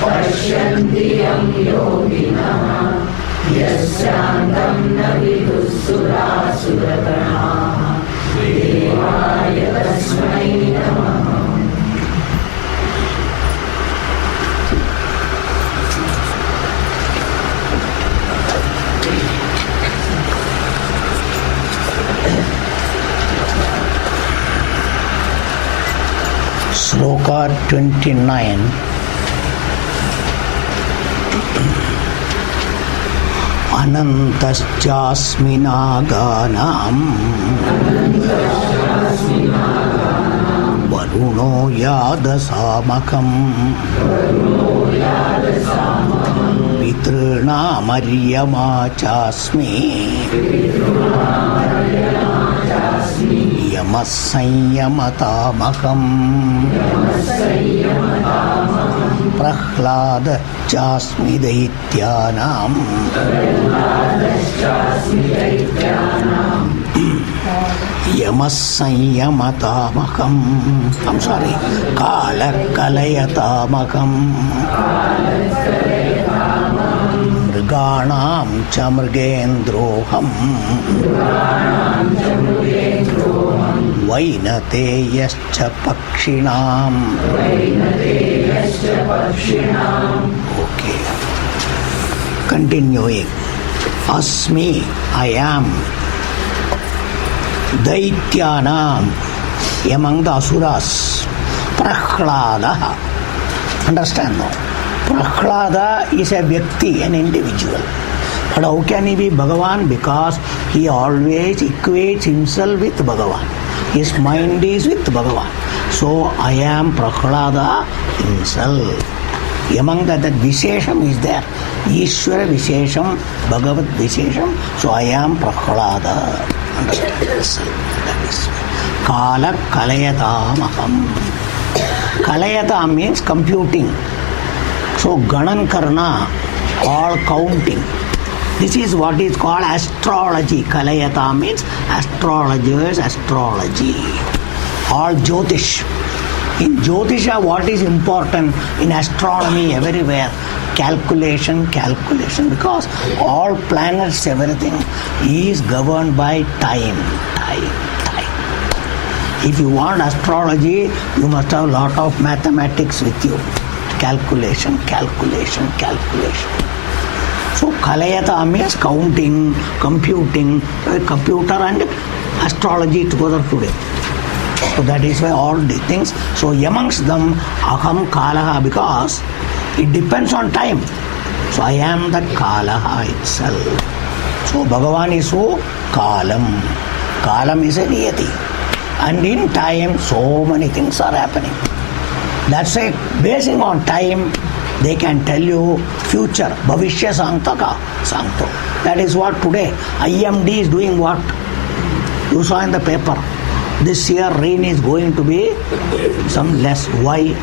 पश्यन्ति धियं योगिनः यस्यान्तं न विदुःसुरासुरगणाः देवाय तस्मै नमः। Sloka 29. Anantasjasmi naganam Varuno yadasamakam Pitrunamaryama chasmi Yamasanyamatamaham Prahlada chasmi daityanam Yamasanyamatamaham. I'm sorry. Kalakalayatamaham Mriganam cha mrigendroham Vainateyascha pakshinam. Okay. Continuing. Asmi, I am. Daityanam, among the asuras. Prahlada. Understand now? Prahlada is a Vyakti, an individual. But how can he be Bhagavan? Because he always equates himself with Bhagavan. His mind is with Bhagavan. So I am Prahlada himself. Among that Vishesham is there. Ishvara Vishesham, Bhagavat Vishesham. So I am Prahlada. Understand this? That is Kala Kalayatamaham. Kalayata means computing. So Ganan Karna, all counting. This is what is called astrology. Kalayata means astrologers, astrology. All Jyotish. In Jyotisha, what is important in astronomy everywhere? Calculation, calculation. Because all planets, everything is governed by time. If you want astrology, you must have a lot of mathematics with you. Calculation. So Kalayata means counting, computing, computer and astrology together today. So that is why all these things. So amongst them, Aham Kalaha, because it depends on time. So I am the Kalaha itself. So Bhagavan is who? Kalam. Kalam is a Niyati. And in time, so many things are happening. That's why, basing on time, they can tell you future. Bhavishya Santaka Santo. That is what today IMD is doing what? You saw in the paper. This year rain is going to be some less. Why?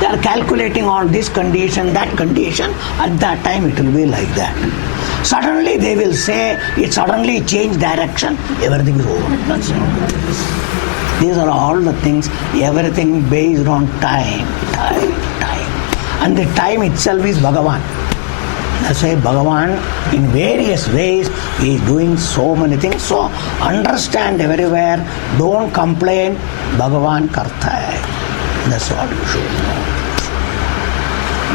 They are calculating on this condition, that condition. At that time it will be like that. Suddenly they will say it suddenly changed direction. Everything is over. That's it. These are all the things, everything based on time. And the time itself is Bhagavan. That's why Bhagavan in various ways is doing so many things. So understand everywhere, don't complain, Bhagavan Karta hai. That's what you should know.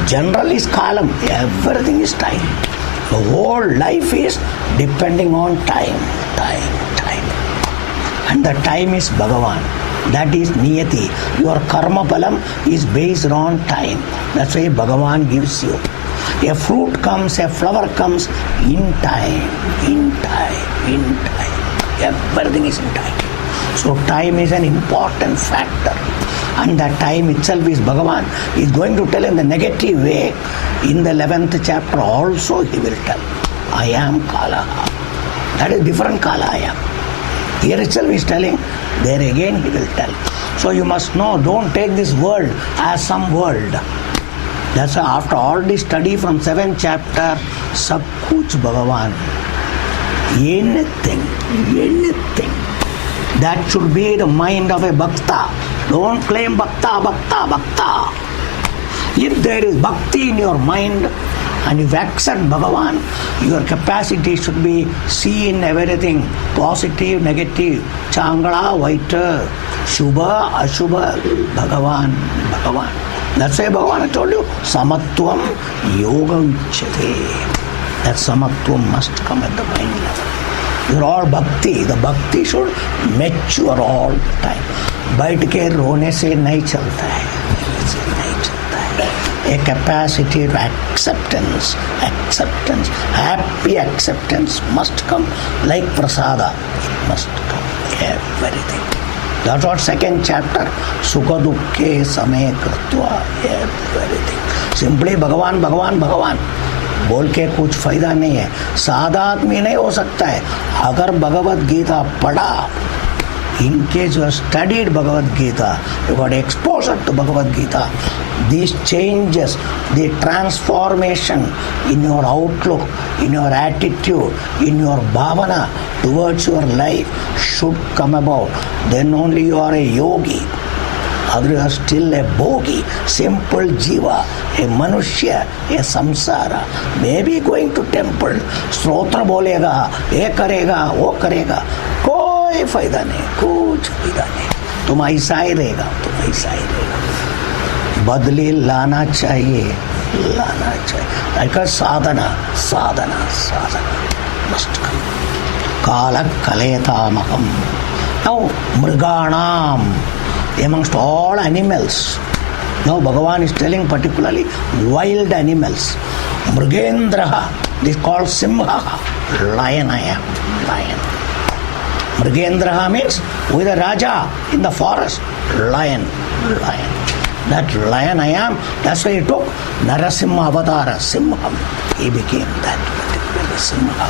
General is Kalam, everything is time. The whole life is depending on time. And the time is Bhagavan. That is Niyati. Your karma palam is based on time. That's why Bhagavan gives you. A fruit comes, a flower comes in time. Everything is in time. So time is an important factor. And that time itself is Bhagavan. He is going to tell in the negative way. In the 11th chapter also he will tell. I am Kala. That is different Kala I am. Here itself he is telling. There again he will tell. So you must know, don't take this world as some world. That's why after all this study from 7th chapter, Sab Kuch Bhagavan. Anything. That should be the mind of a Bhakta. Don't claim Bhakta. If there is bhakti in your mind and if you accept Bhagavan, your capacity should be seen everything, positive, negative, changala, white, shubha, ashubha, Bhagavan, Bhagavan. That's why Bhagavan I told you, samatvam yoga uchyate. That samatvam must come at the mind level. You're all bhakti. The bhakti should mature all the time. बैठ के रोने से नहीं चलता है, नहीं चलता है. A capacity to acceptance, happy acceptance must come like prasada. It must come, everything. That's what second chapter, Sukha Dukkhe Same Kritva, everything. Simply Bhagavan, Bhagavan, Bhagavan. बोल के कुछ फायदा नहीं है. सादा आदमी नहीं हो सकता है. अगर भगवत गीता पढ़ा, in case you have studied Bhagavad Gita, you got exposure to Bhagavad Gita, these changes, the transformation in your outlook, in your attitude, in your bhavana towards your life should come about. Then only you are a yogi. Otherwise you are still a bogi, simple jiva, a manushya, a samsara. Maybe going to temple, strotra bolega, ye karega, wo karega. कोई फायदा नहीं, कुछ फायदा नहीं. तुम ऐसा ही रहेगा, तुम ऐसा ही रहेगा. बदली लाना चाहिए, लाना चाहिए. like a sadhana must come. Kala kaletamaham. Now mriganam, amongst all animals, now Bhagavan is telling particularly wild animals. Mrigendraha, this is called simha, lion I am, lion. Mrigendraha means with a Raja in the forest, lion. That lion I am, that's why he took Narasimha Avatara, Simham. He became that particular Simha.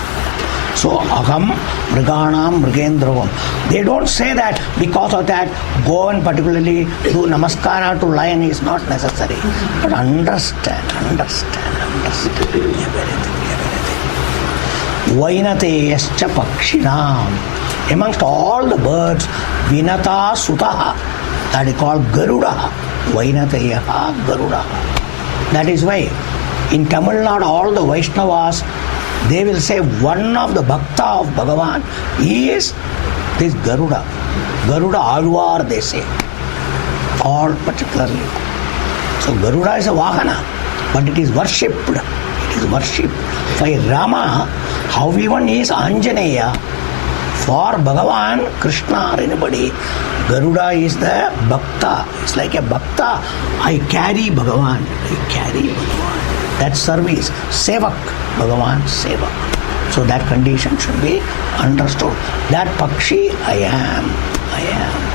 So, Aham, Mriganam, Mrigendravam. They don't say that because of that, go and particularly do Namaskara to lion is not necessary. But understand everything. Vainate yascha pakshinam. Amongst all the birds, Vinata Sutaha, that is called Garuda. Vainateyaha Garuda. That is why in Tamil Nadu all the Vaishnavas, they will say one of the Bhakta of Bhagavan is this Garuda. Garuda Alvar they say. All particularly. So Garuda is a Vahana, but it is worshipped. It is worshipped. For Rama, how even is Anjaneya, for Bhagavan, Krishna or anybody, Garuda is the Bhakta. It's like a Bhakta. I carry Bhagavan. That service. Sevak. Bhagavan Sevak. So that condition should be understood. That Pakshi, I am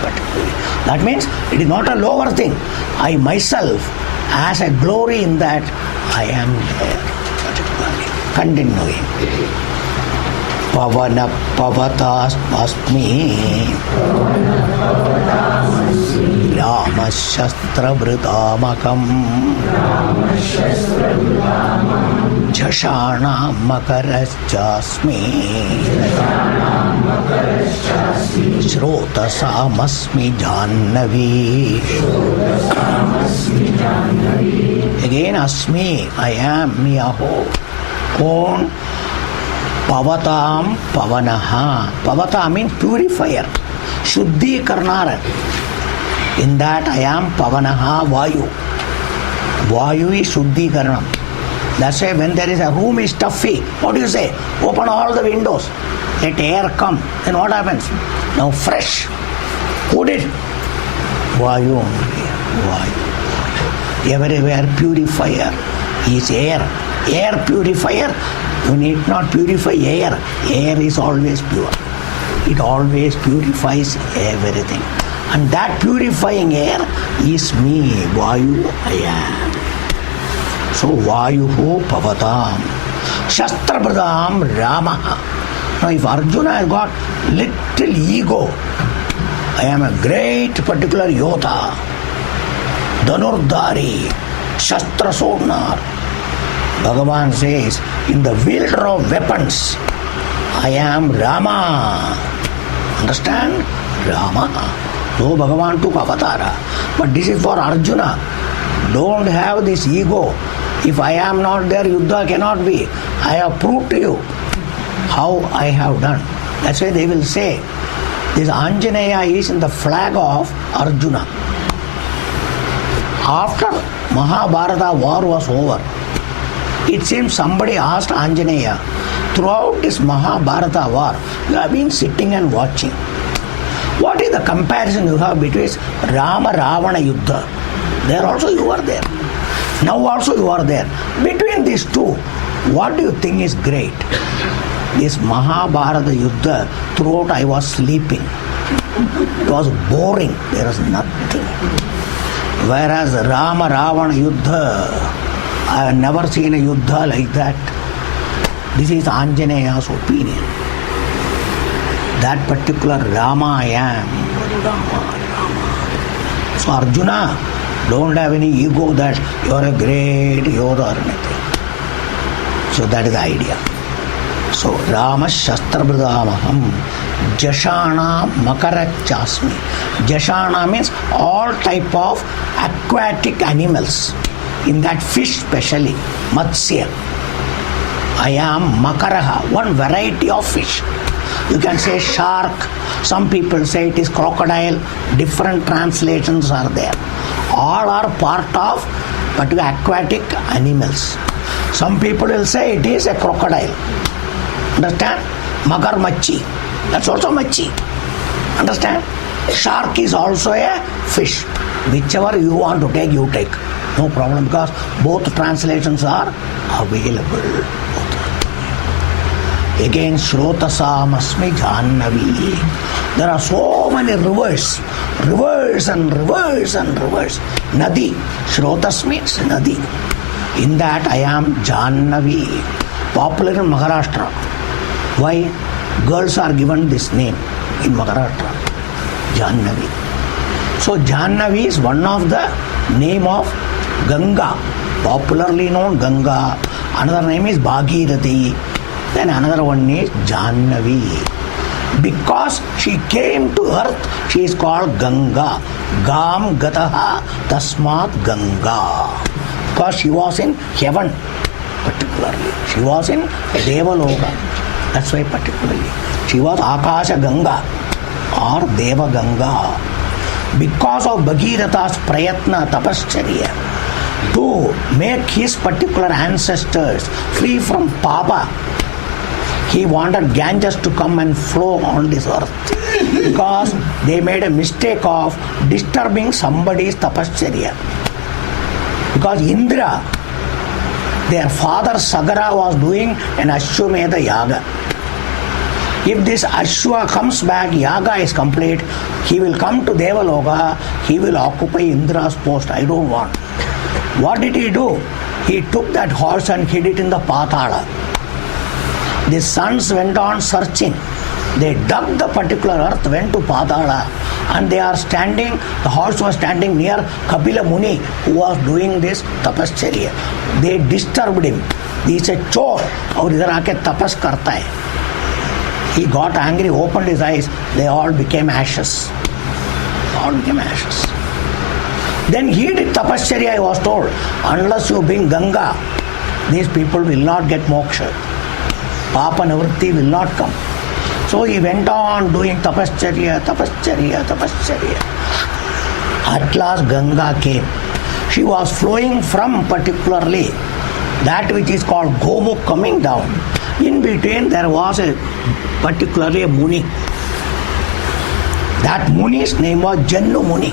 particularly. That means it is not a lower thing. I myself, as a glory in that, I am there particularly. Continuing. Pavana pavatas asmi Rama shastra vridamakam Jashana makarasjasmi Shrotasamasmi Jannavi. Again asmi, I am, me aho. Kon Pavatam Pavanaha. Pavata means purifier. Shuddhi Karnara. In that I am Pavanaha Vayu. Vayu is Shuddhi Karnam. That's why when there is a room is stuffy, what do you say? Open all the windows. Let air come. Then what happens? Now fresh. Who did? Vayu only. Vayu. Everywhere purifier is air. Air purifier. You need not purify air. Air is always pure. It always purifies everything. And that purifying air is me, Vayu, I am. So Vayuhu Pavatam. Shastrabradam Ramaha. Now if Arjuna has got little ego, I am a great particular Yodha, Dhanurdhari, Shastra Sonar. Bhagavan says, in the wielder of weapons, I am Rama. Understand? Rama. So Bhagavan took avatara. But this is for Arjuna. Don't have this ego. If I am not there, Yuddha cannot be. I have proved to you how I have done. That's why they will say, this Anjaneya is in the flag of Arjuna. After Mahabharata war was over, it seems somebody asked Anjaneya, throughout this Mahabharata war, you have been sitting and watching. What is the comparison you have between Rama Ravana Yuddha? There also you are there. Now also you are there. Between these two, what do you think is great? This Mahabharata Yuddha, throughout I was sleeping. It was boring. There was nothing. Whereas Rama Ravana Yuddha, I have never seen a Yuddha like that. This is Anjaneya's opinion. That particular Rama I am. Rama. So Arjuna, don't have any ego that you are a great Yoda or anything. So that is the idea. So Rama Shastrabridamaham Jashana Makarachasmi. Jashana means all type of aquatic animals. In that fish specially, Matsya. I am Makaraha, one variety of fish. You can say shark, some people say it is crocodile, different translations are there. All are part of particular aquatic animals. Some people will say it is a crocodile. Understand? Magar machi, that's also machi. Understand? Shark is also a fish. Whichever you want to take, you take. No problem, because both translations are available. Again, Shrotasamasmi Jannavi. There are so many rivers. Rivers and rivers and rivers. Nadi. Shrotas means Nadi. In that I am Jannavi. Popular in Maharashtra. Why? Girls are given this name in Maharashtra. Jannavi. So Jannavi is one of the name of Ganga. Popularly known Ganga. Another name is Bhagirathi. Then another one is Jannavi. Because she came to earth, she is called Ganga. Gam Gataha Tasmat Ganga. Because she was in heaven, particularly. She was in Devaloka. That's why particularly. She was Akasha Ganga or Deva Ganga. Because of Bhagiratha's Prayatna Tapascharya to make his particular ancestors free from Papa, he wanted Ganges to come and flow on this earth, because they made a mistake of disturbing somebody's tapascharya. Because Indra, their father Sagara, was doing an Ashwamedha Yaga. If this Ashwa comes back, Yaga is complete, he will come to Devaloka, he will occupy Indra's post. I don't want. What did he do? He took that horse and hid it in the Patala. The sons went on searching. They dug the particular earth, went to Padala, and they are standing, the horse was standing near Kapila Muni, who was doing this tapascharya. They disturbed him. He said, Chor, aur idhar aake tapas karta hai. He got angry, opened his eyes, they all became ashes. All became ashes. Then he did tapascharya, I was told. Unless you bring Ganga, these people will not get moksha. Papa Nivritti will not come. So he went on doing tapascharya. At last Ganga came. She was flowing from particularly that which is called Gomukh coming down. In between there was particularly a Muni. That Muni's name was Jannu Muni.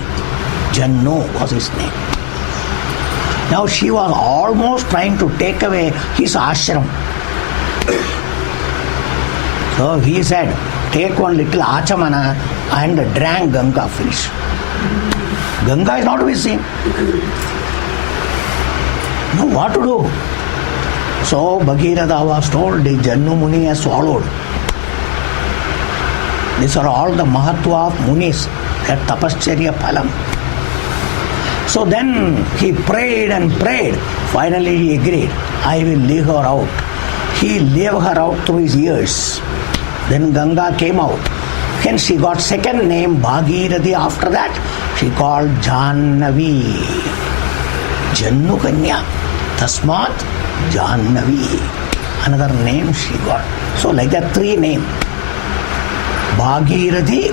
Jannu was his name. Now she was almost trying to take away his ashram. So he said, take one little achamana and drank Ganga, finish. Ganga is not with him. No, what to do? So Bhagiratha was told, the Jannu Muni has swallowed. These are all the Mahatva of Munis, that tapascharya phalam. So then he prayed and prayed. Finally he agreed, I will leave her out. He leave her out through his ears. Then Ganga came out. Hence she got second name Bhagirathi. After that she called Jannavi. Jannu Kanya. Tasmat Jannavi. Another name she got. So like that, 3 names. Bhagirathi,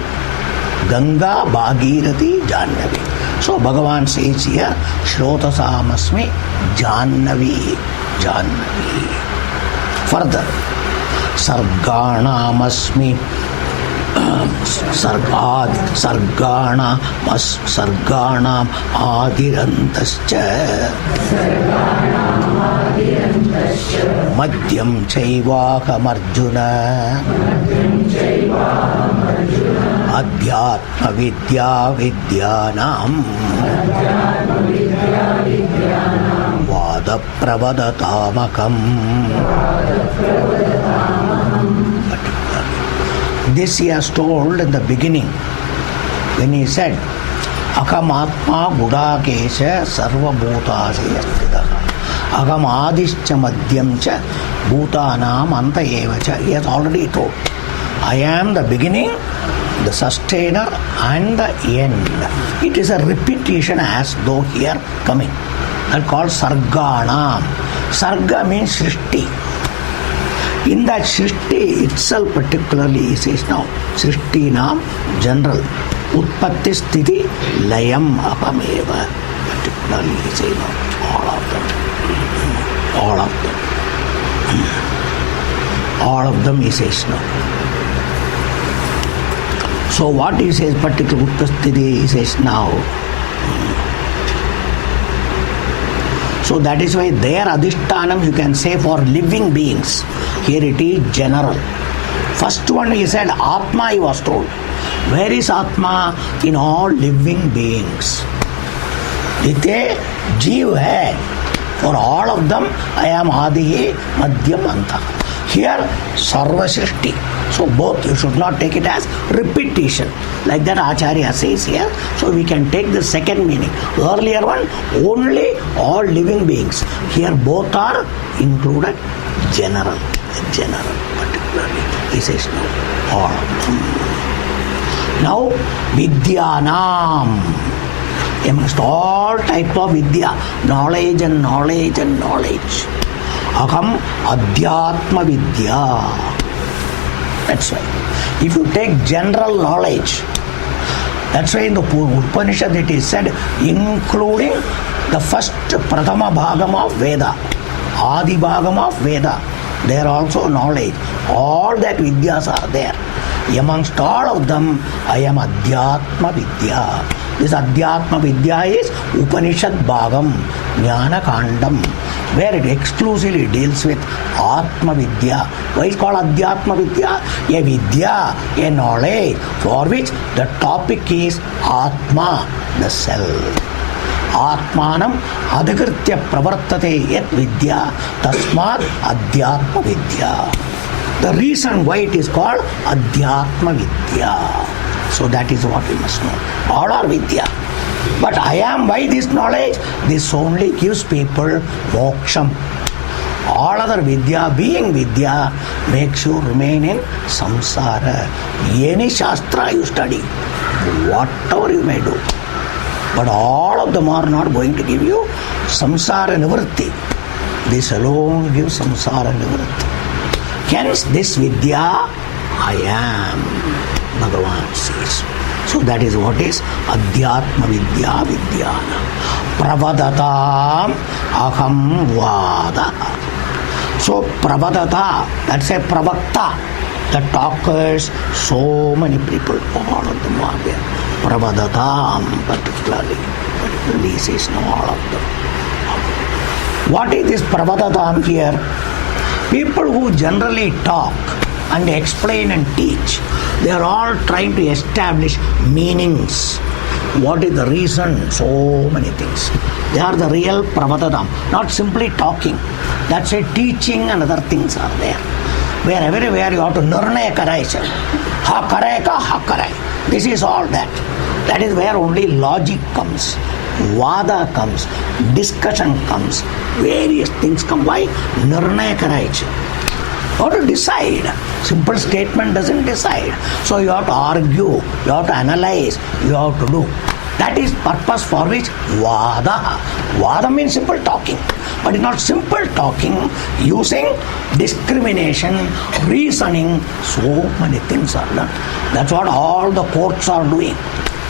Ganga, Bhagirathi, Jannavi. So Bhagavan says here, Shrotasamasmi, Jannavi, Jannavi. Further, Sarganamasmi, Sarganam Adirantascha, Madhyam Chaivakam Arjuna, Adhyatma Vidya Vidyanam, Vada Pravadatamakam. This he has told in the beginning when he said, Akam Atma Gudakesha Sarva Bhutase Yastitaha. Agam Adischa Madhyamcha Bhutanam Anta Evacha. He has already told, I am the beginning, the sustainer and the end. It is a repetition as though here coming. That's called Sarganam. Sarga means Srishti. In that Srishti itself particularly he says now, Srishti Nam general. Utpatti Sthiti Layam Apameva. Particularly he says now, all of them. All of them. All of them he says now. So what he says particular Utpatti he says now. So that is why their adhishtanam you can say for living beings. Here it is general. First one he said Atma he was told. Where is Atma? In all living beings. Ite Jeev hai. For all of them I am Adi Madhyam Anta. Here Sarva Srishti. So both you should not take it as repetition. Like that Acharya says here. So we can take the second meaning. Earlier one only all living beings. Here both are included general. General particularly. He says no. All of them. Now Vidyanam. Amongst all type of Vidya. Knowledge and knowledge and knowledge. Akam Adhyatma Vidya. That's why. If you take general knowledge, that's why in the Upanishad it is said, including the first Prathama Bhagam of Veda, Adi Bhagam of Veda, there also knowledge. All that Vidyas are there. Amongst all of them, I am Adhyatma Vidya. This Adhyatma Vidya is Upanishad Bhagam, Jnana Kandam, where it exclusively deals with Atma Vidya. Why is it called Adhyatma Vidya? A Vidya, a knowledge for which the topic is Atma, the self. Atmanam adhikritya pravartate yet Vidya tasmat Adhyatma Vidya. The reason why it is called Adhyatma Vidya. So that is what we must know. All are Vidya. But I am by this knowledge, this only gives people moksham. All other Vidya, being Vidya, makes you remain in samsara. Any shastra you study, whatever you may do. But all of them are not going to give you samsara nivritti. This alone gives samsara nivritti. Hence this Vidya, I am. Bhagavan says. So that is what is Adhyatma Vidya Vidyana. Pravadatam Aham Vada. So Pravadata, that's a Pravakta. The talkers, so many people, all of them are there. Pravadatam particularly he says no, all of them. What is this Pravadatam here? People who generally talk and explain and teach, they are all trying to establish meanings. What is the reason? So many things. They are the real Pravadadam, not simply talking. That's a teaching and other things are there. Where everywhere you have to Nirnaya Karai. Ha Karai ka Ha Karai. This is all that. That is where only logic comes. Vada comes. Discussion comes. Various things come. Why? Nirnaya Karai. You have to decide. Simple statement doesn't decide. So you have to argue, you have to analyze, you have to do. That is purpose for which vada. Vada means simple talking. But it's not simple talking, using discrimination, reasoning, so many things are done. That's what all the courts are doing.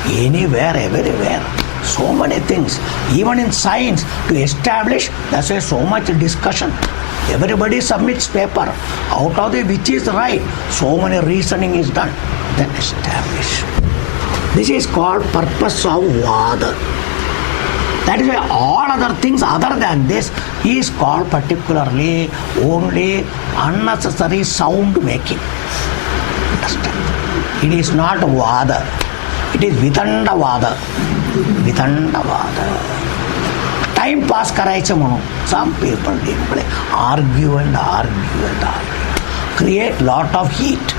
Anywhere, everywhere. So many things. Even in science, to establish, that's why so much discussion. Everybody submits paper. Out of the which is right, so many reasoning is done. Then establish. This is called purpose of vada. That is why all other things other than this is called particularly only unnecessary sound making. Understand? It is not vada. It is vidanda vada. Vidanda vada. Time pass करायचं म्हणून. Some people argue and argue and argue. Create lot of heat.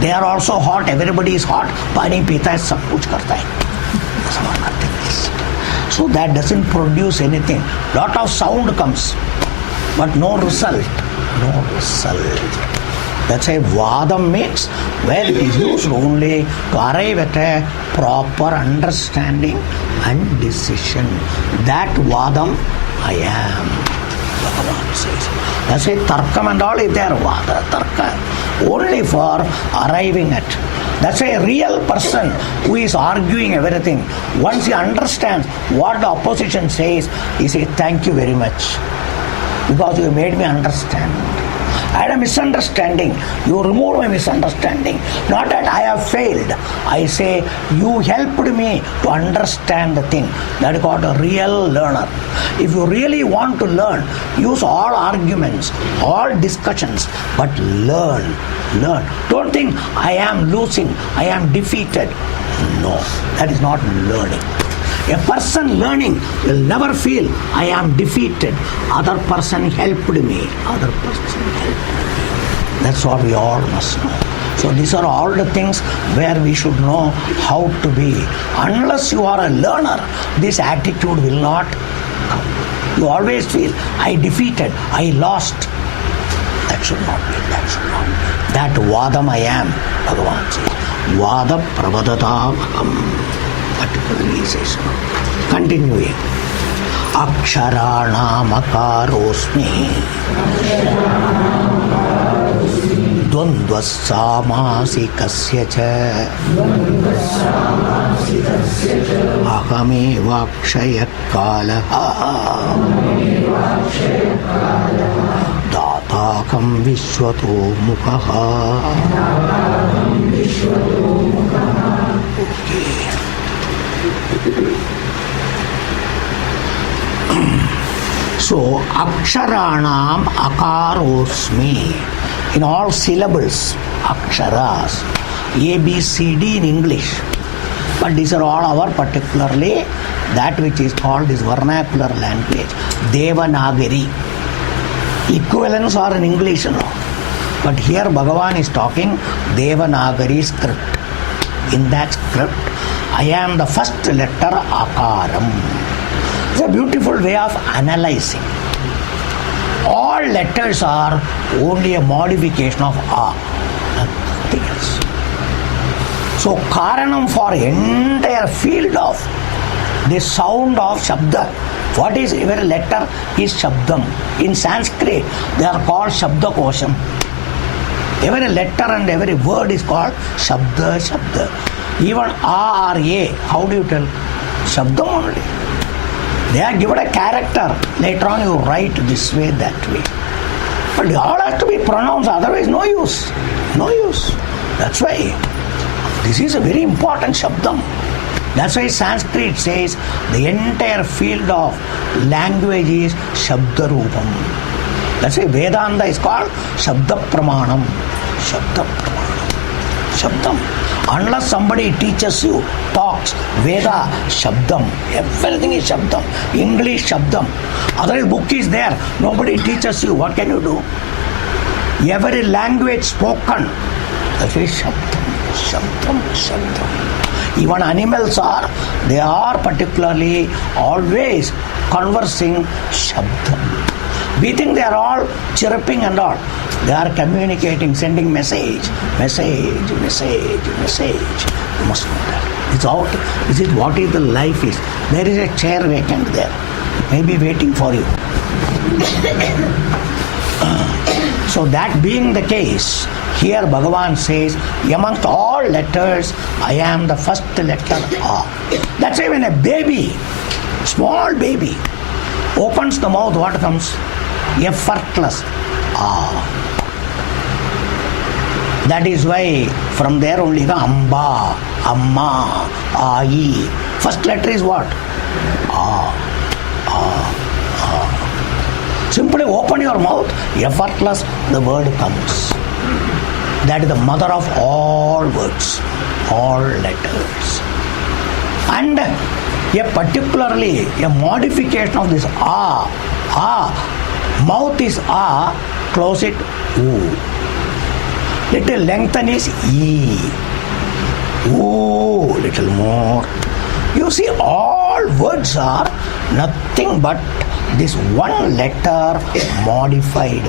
They are also hot. Everybody is hot. पानी पीता है, सब कुछ करता है. So that doesn't produce anything. Lot of sound comes, but no result. No result. That's why vadam means where it is used only to arrive at a proper understanding and decision. That vadam I am. Bhagavan says. That's why tarkam and all is there. Vada, tarka. Only for arriving at. That's why a real person who is arguing everything, once he understands what the opposition says, he says, thank you very much. Because you made me understand. I had a misunderstanding. You removed my misunderstanding. Not that I have failed. I say, you helped me to understand the thing. That is called a real learner. If you really want to learn, use all arguments, all discussions, but learn. Learn. Don't think, I am losing, I am defeated. No, that is not learning. A person learning will never feel, I am defeated. Other person helped me. Other person helped me. That's what we all must know. So these are all the things where we should know how to be. Unless you are a learner, this attitude will not come. You always feel, I defeated, I lost. That should not be. That should not be. That vadam I am, Bhagavan says. Vada pravadata bhagam. Particularly says. Continuing. Aksharanam akarosmi. Dvandva samasikasya cha. Ahame vakshaya kalaha. Datakam vishwato mukaha. So, aksharanam akarosmi. In all syllables, aksharas, A, B, C, D in English. But these are all our particularly that which is called this vernacular language, Devanagari. Equivalents are in English, but here Bhagavan is talking Devanagari script. In that script, I am the first letter Akaram. It's a beautiful way of analyzing. All letters are only a modification of A, nothing else. So Karanam for entire field of the sound of Shabda. What is every letter is Shabdam. In Sanskrit, they are called Shabda Kosham. Every letter and every word is called Shabda, Shabda. Even A or A, how do you tell? Shabdam only. They are given a character. Later on you write this way, that way. But they all have to be pronounced, otherwise no use. No use. That's why this is a very important Shabdam. That's why Sanskrit says the entire field of language is Shabda Rupam. That's why Vedanta is called Shabda Pramanam. Shabda Pramanam. Shabdam. Unless somebody teaches you, talks, Veda, Shabdam. Everything is Shabdam. English, Shabdam. Otherwise, book is there. Nobody teaches you. What can you do? Every language spoken, that is Shabdam. Shabdam, Shabdam. Even animals are, they are particularly always conversing Shabdam. We think they are all chirping and all. They are communicating, sending message. You must know that. It's out. This is what is the life is. There is a chair vacant there. Maybe waiting for you. So that being the case, here Bhagavan says, amongst all letters, I am the first letter A. That's why when a baby, small baby, opens the mouth, what comes? Effortless. A. That is why from there only the Amba, Amma, Ai. First letter is what? A. Simply open your mouth, effortless, the word comes. That is the mother of all words, all letters. And a particularly a modification of this A. Mouth is A, close it U. Little lengthen is E. Ooh, little more. You see, all words are nothing but this one letter modified.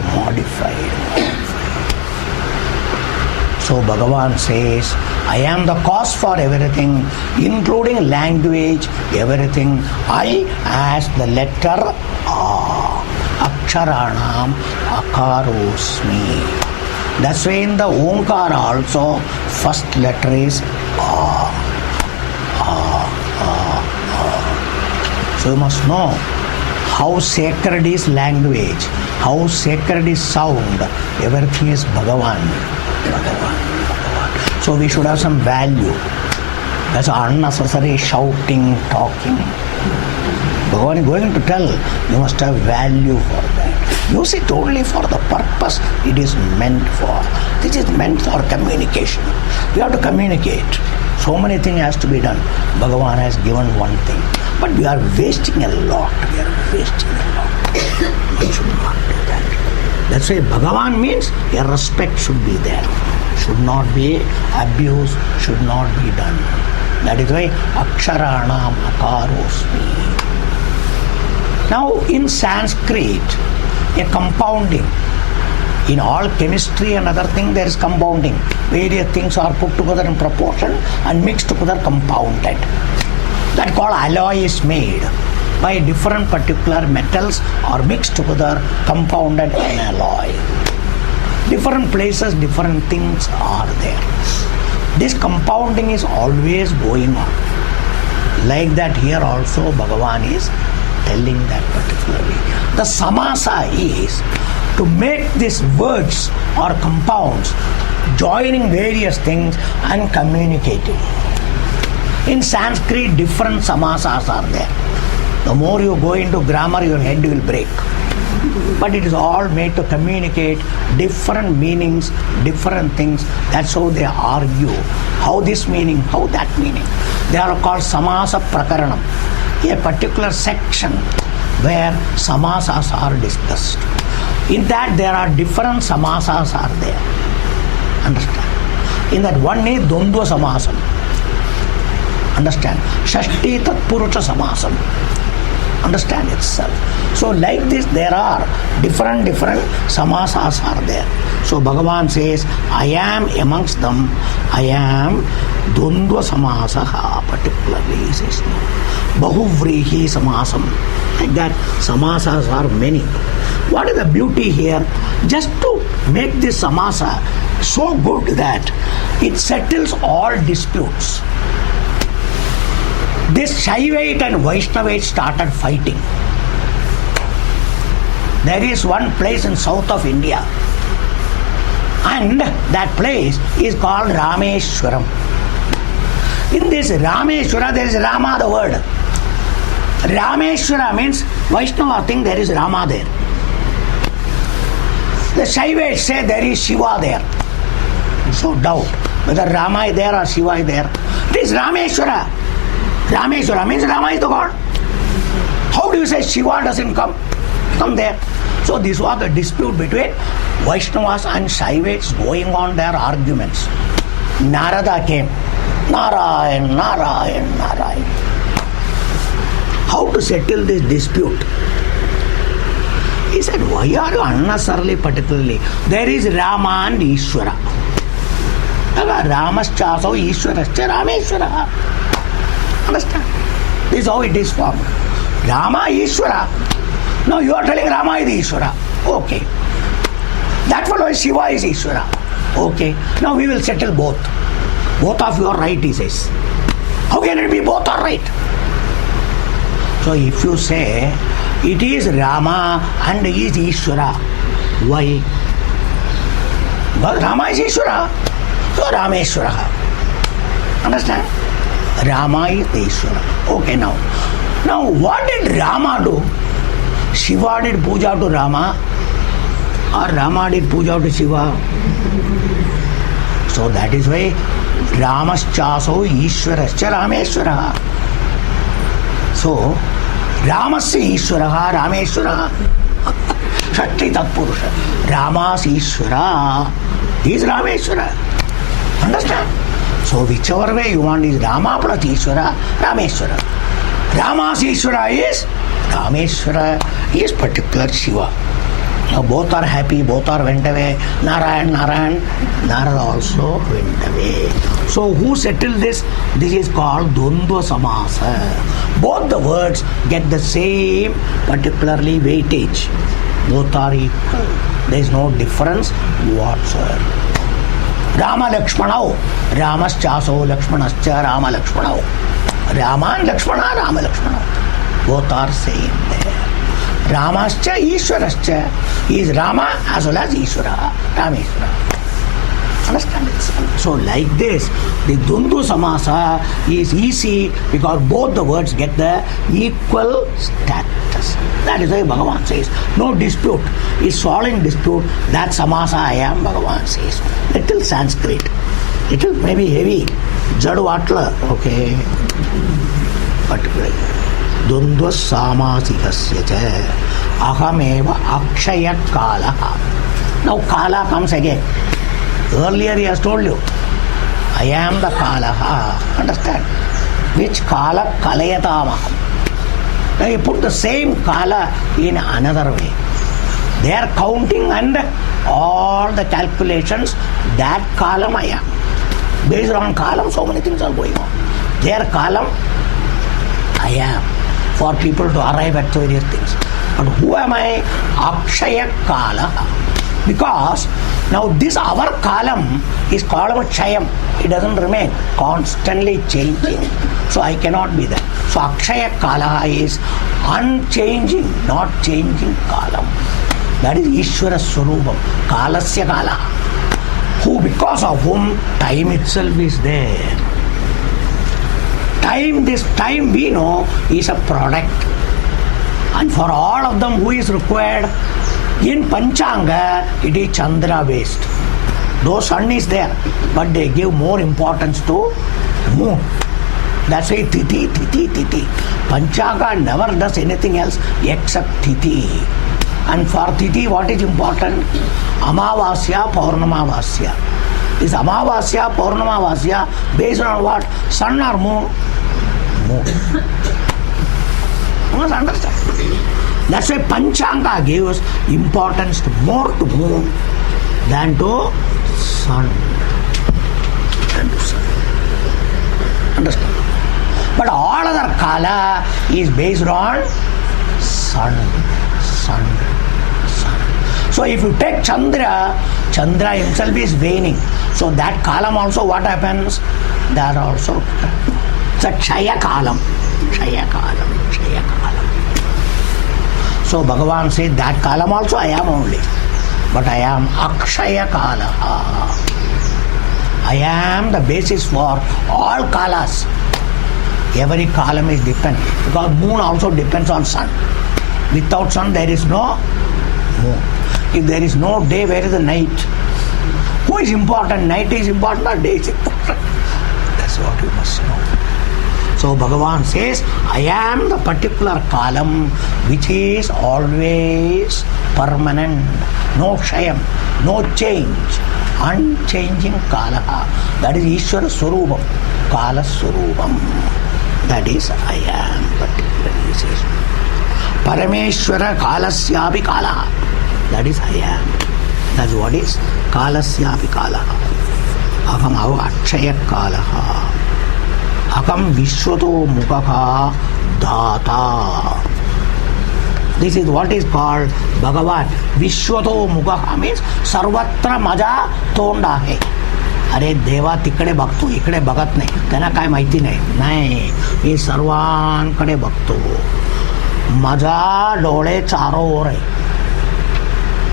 So Bhagavan says, I am the cause for everything, including language, everything. I as the letter A. Aksharanam akarosmi. That's why in the Omkara also, first letter is A. So you must know how sacred is language, how sacred is sound. Everything is Bhagavan. So we should have some value. That's unnecessary shouting, talking. Bhagavan is going to tell, you must have value for that. Use it only for the purpose it is meant for. This is meant for communication. We have to communicate. So many things has to be done. Bhagavan has given one thing. But we are wasting a lot. One should not do that. That's why Bhagavan means a respect should be there. Should not be abused, should not be done. That is why Aksharanam akarosmi. Now in Sanskrit, a compounding. In all chemistry and other things there is compounding. Various things are put together in proportion and mixed together, compounded. That called alloy is made by different particular metals or mixed together, compounded an alloy. Different places, different things are there. This compounding is always going on. Like that here also Bhagavan is telling that particularly. The samasa is to make these words or compounds joining various things and communicating. In Sanskrit, different samasas are there. The more you go into grammar, your head will break. But it is all made to communicate different meanings, different things. That's how they argue. How this meaning, how that meaning. They are called samasa prakaranam. A particular section where samasas are discussed. In that there are different samasas are there. Understand? In that one is Dvandva samasam. Understand? Shashti Tatpurusha samasam. Understand itself. So like this there are different samasas are there. So Bhagavan says, I am amongst them, I am Dvandva samasaha, particularly he says. Bahuvrihi samasam. Like that, samasas are many. What is the beauty here? Just to make this samasa so good that it settles all disputes. This Shaivite and Vaishnavite started fighting. There is one place in south of India, and that place is called Rameshwaram. In this Rameshwara there is Rama, the word. Rameshwara means Vaishnava think there is Rama there. The Shaivites say there is Shiva there. So doubt whether Rama is there or Shiva is there. It is Rameshwara. Rameshwara means Rama is the God. How do you say Shiva doesn't come there? So this was the dispute between Vaishnavas and Shaivites going on their arguments. Narada came. Narayan, Narayan, Narayan. How to settle this dispute? He said, why are you unnecessarily particularly? There is Rama and Ishvara. Ramascha, so Ishvarascha, Rameshwara. Understand? This is how it is formed. Rama Ishvara. Now you are telling Rama is Ishvara. Okay. That fellow is Shiva is Ishvara. Okay. Now we will settle both. Both of you are right, he says. How can it be both are right? So if you say it is Rama and he is Ishvara, why? But Rama is Ishvara, so Rameshwara. Understand? Rama is Ishvara. Okay, now what did Rama do? Shiva did puja to Rama, or Rama did puja to Shiva? So that is why Ramaschaso Ishwarascha Rameshwara. So Ramasya Ishwara Rameshwara. Shakti Tatpurusha. Rama's Ishvara is Rameshwara. Understand? So whichever way you want is Rama plus Ishvara, Rameshwara. Rama's Ishvara is Rameshwara is particular Shiva. Now both are happy, both are went away. Narada also went away. So who settled this? This is called Dvandva Samasa. Both the words get the same particularly weightage. Both are equal. There is no difference whatsoever. Rama Lakshmanao. Ramaschaso Lakshmanascha Rama Lakshmanao. Rama and Lakshmana, Rama Lakshmanao. Both are same there. Ramascha Ishwarascha is Rama as well as Ishvara, Rameshwara. Understand it? So like this, the Dvandva Samasa is easy because both the words get the equal status. That is why Bhagavan says, no dispute. Is solving dispute, that Samasa I am, Bhagavan says. Little Sanskrit. Little maybe heavy. Jadvatla. Okay. Particularly. Dvandva Samasikasya cha Ahameva Akshaya Kala. Now Kala comes again. Earlier he has told you, I am the Kalaha. Understand? Which Kala Kalayatamaham. Now you put the same Kala in another way. They are counting and all the calculations, that column I am. Based on column, so many things are going on. Their column, I am. For people to arrive at various things. But who am I? Akshaya Kala. Because now this our column is called a Chayam. It doesn't remain, constantly changing. So I cannot be there. So Akshaya Kala is unchanging, not changing column. That is Ishvara Swarupam, Kalasya Kala. Who, because of whom time itself is there. Time, this time we know is a product. And for all of them who is required, in Panchanga, it is Chandra based. Though sun is there, but they give more importance to moon. That's why Tithi. Panchanga never does anything else except Tithi. And for Tithi, what is important? Amavasya, Paurnamavasya. Is Amavasya, Paurnamavasya based on what? Sun or moon? Moon. You must understand. That's why Panchanga gives importance more to moon than to sun. Understand? But all other Kala is based on sun. So if you take Chandra himself is waning. So that Kalam also what happens? That also it's a Kshaya Kalam. So Bhagavan said that Kalam also I am only. But I am Akshaya Kala. I am the basis for all Kalas. Every column is dependent. Because moon also depends on sun. Without sun there is no moon. If there is no day, where is the night? Who is important? Night is important or day is important? That's what you must know. So Bhagavan says, I am the particular column which is always permanent. No shayam, no change. Unchanging Kala. That is Ishvara Swarupam. Kala Swarupam. That is I am particularly says. Parameshwara Kalasyapi Kala. That is I am. That's what is Kalasyapi Kala. Aham Akshaya Kala. Akam Vishwato Mukha Dhata. This is what is called Bhagavan. Vishwato Mukha means Sarvatra Maja तोंड आहे. अरे देवा तिकडे बघतो, इकडे बघत नाही, त्यांना काय माहिती नाही. नाही, मी सर्वांकडे बघतो. माझा डोळे चारोवर आहे.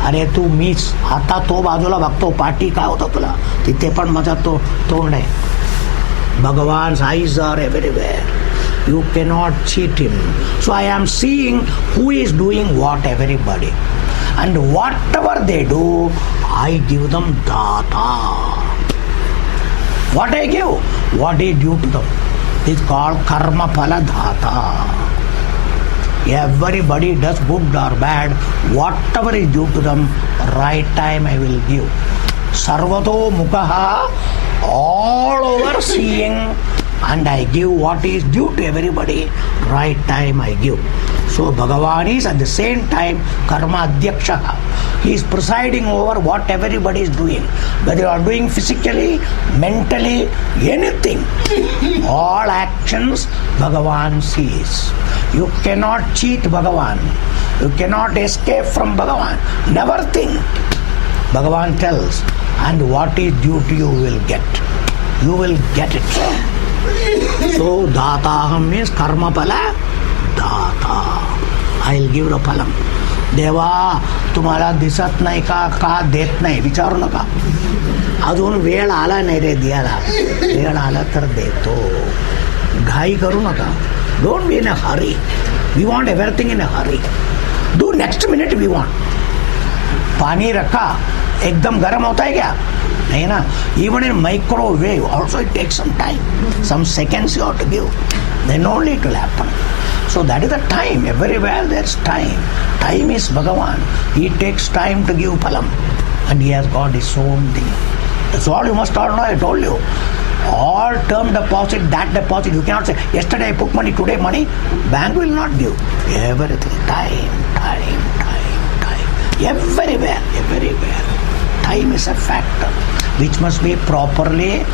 अरे तू मीच. आता तो बाजूला बघतो, पाठी काय होतं तुला, तिथे पण माझा तोंड आहे. Bhagavan's eyes are everywhere. You cannot cheat him. So I am seeing who is doing what, everybody. And whatever they do, I give them data. What I give? What is due to them. It's called karma phala dhata. Everybody does good or bad, whatever is due to them, right time I will give. Sarvato Mukha, all over seeing, and I give what is due to everybody, right time I give. So Bhagavan is at the same time Karma Adhyaksha. He is presiding over what everybody is doing. Whether you are doing physically, mentally, anything, all actions Bhagavan sees. You cannot cheat Bhagavan. You cannot escape from Bhagavan. Never think. Bhagavan tells, and what is due to you will get. You will get it. So Dataham means Karma Phala Data. I'll give the phalam. देवा तुम्हाला दिसत नाही का देत नाही विचारू नका. अजून वेळ आला नाही रे द्यायला. वेळ आला तर देतो. घाई करू नका. Don't be in a hurry. We want everything in a hurry. Do next minute we want. पानी रखा, एकदम गर्म होता है क्या? नहीं ना. Even in microwave also it takes some time. Some seconds you have to give. Then only it will happen. So that is the time. Everywhere there's time. Time is Bhagavan. He takes time to give phalam. And he has got his own thing. That's all you must all know. I told you. All term deposit, that deposit, you cannot say, yesterday I put money, today money. Bank will not give. Everything. Time. Everywhere. Time is a factor which must be properly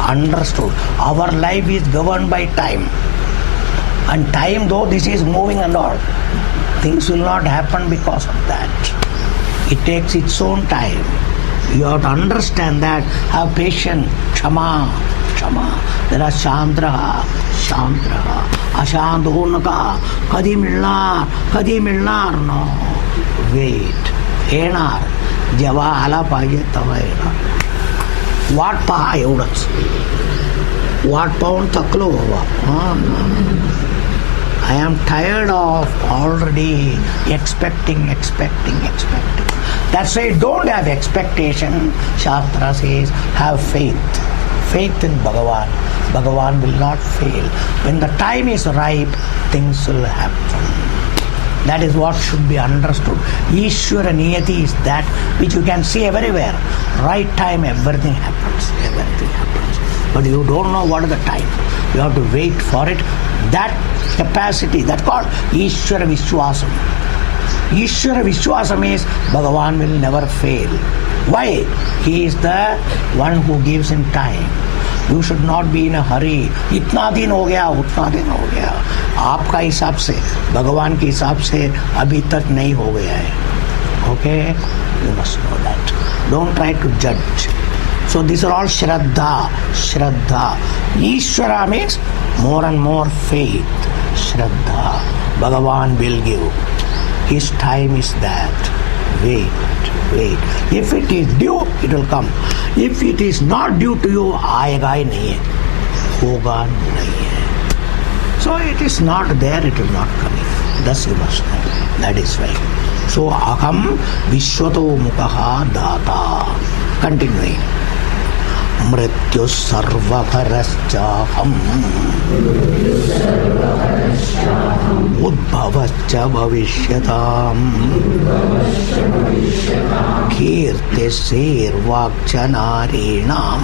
understood. Our life is governed by time. And time, though this is moving and all, things will not happen because of that. It takes its own time. You have to understand that. Have patience. Kshama. There are Shantraha. Ashant ho naka. Kadi milnar. No. Wait. येणार. जेव्हा आला पाहिजे तेव्हा येणार. वाट पहा एवढंच. वाट पाहून थकलो बाबा. I am tired of already expecting. That's why don't have expectation. Shastra says have faith. Faith in Bhagavan. Bhagavan will not fail. When the time is ripe, things will happen. That is what should be understood. Ishvara Niyati is that which you can see everywhere. Right time, everything happens. But you don't know what is the time. You have to wait for it. That capacity, that's called Ishvara Vishwasam. Ishvara Vishwasam is Bhagavan will never fail. Why? He is the one who gives in time. You should not be in a hurry. इतना दिन हो गया, उतना दिन हो गया. आपका हिसाब से, भगवान के हिसाब से अभी तक नहीं हो गया है. Okay? You must know that. Don't try to judge. So these are all Shraddha. Ishvara means more and more faith. Shraddha. Bhagavan will give. His time is that. Wait. If it is due, it will come. If it is not due to you, आएगा ही नहीं है, होगा नहीं है. So it is not there, it will not come. Thus you must know. That is why. So aham vishwato mukha data. Continuing. Mrityu sarvakaraschaham udbhavascha bhavishyatam kirtisirvakcha narinam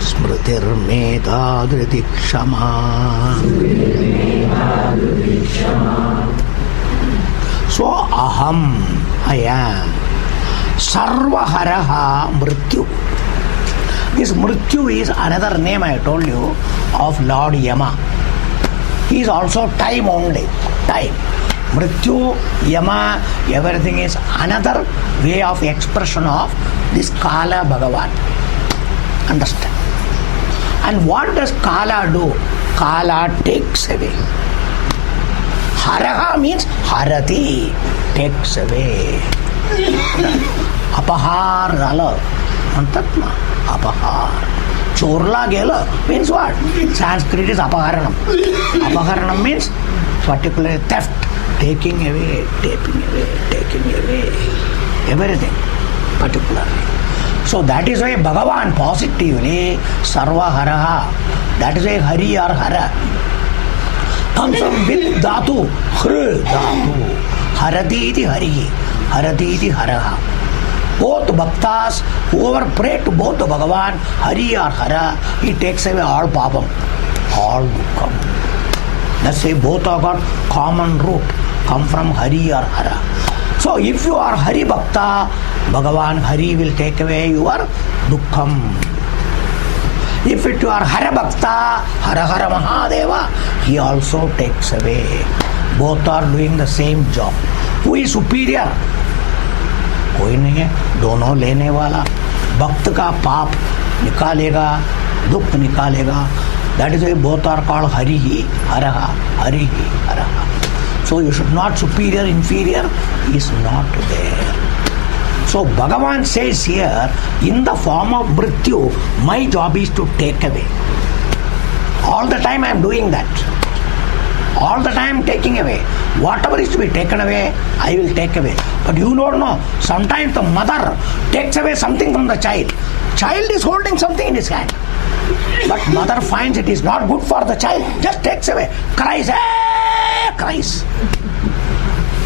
smritirmeta dhritikshama. So aham, I am. Sarvaharaha mrityu. This Mrityu is another name I told you of Lord Yama. He is also time only. Time. Mrityu, Yama, everything is another way of expression of this Kala Bhagavan. Understand? And what does Kala do? Kala takes away. Haraha means Harati, takes away. Apahar alag. Mantat na. Apahar. Chorla gela means what? Sanskrit is apaharanam. Apaharanam means particularly theft. Taking away, taking away, taking away. Everything. Particularly. So that is why Bhagavan positively Sarva Haraha. That is why Hari or Hara comes from with Dhatu. Hr Dhatu. Harati iti Hari. Harati iti Haraha. Both bhaktas, whoever pray to both the Bhagavan, Hari or Hara, he takes away all papam, all dukkham. That's why both have got common root, come from Hari or Hara. So if you are Hari Bhakta, Bhagavan Hari will take away your dukkham. If you are Hara Bhakta, Hara Hara Mahadeva, he also takes away. Both are doing the same job. Who is superior? कोई नहीं है, दोनों लेने वाला. भक्त का पाप निकालेगा, दुख निकालेगा. That is why both are called Hari hi Haraha, Hari hi Haraha. So you should not superior, inferior is not there. So Bhagavan says here, in the form of Mrityu, my job is to take away. All the time I am doing that. All the time taking away. Whatever is to be taken away, I will take away. But you don't know, sometimes the mother takes away something from the child. Child is holding something in his hand. But mother finds it is not good for the child, just takes away. Cries, cries.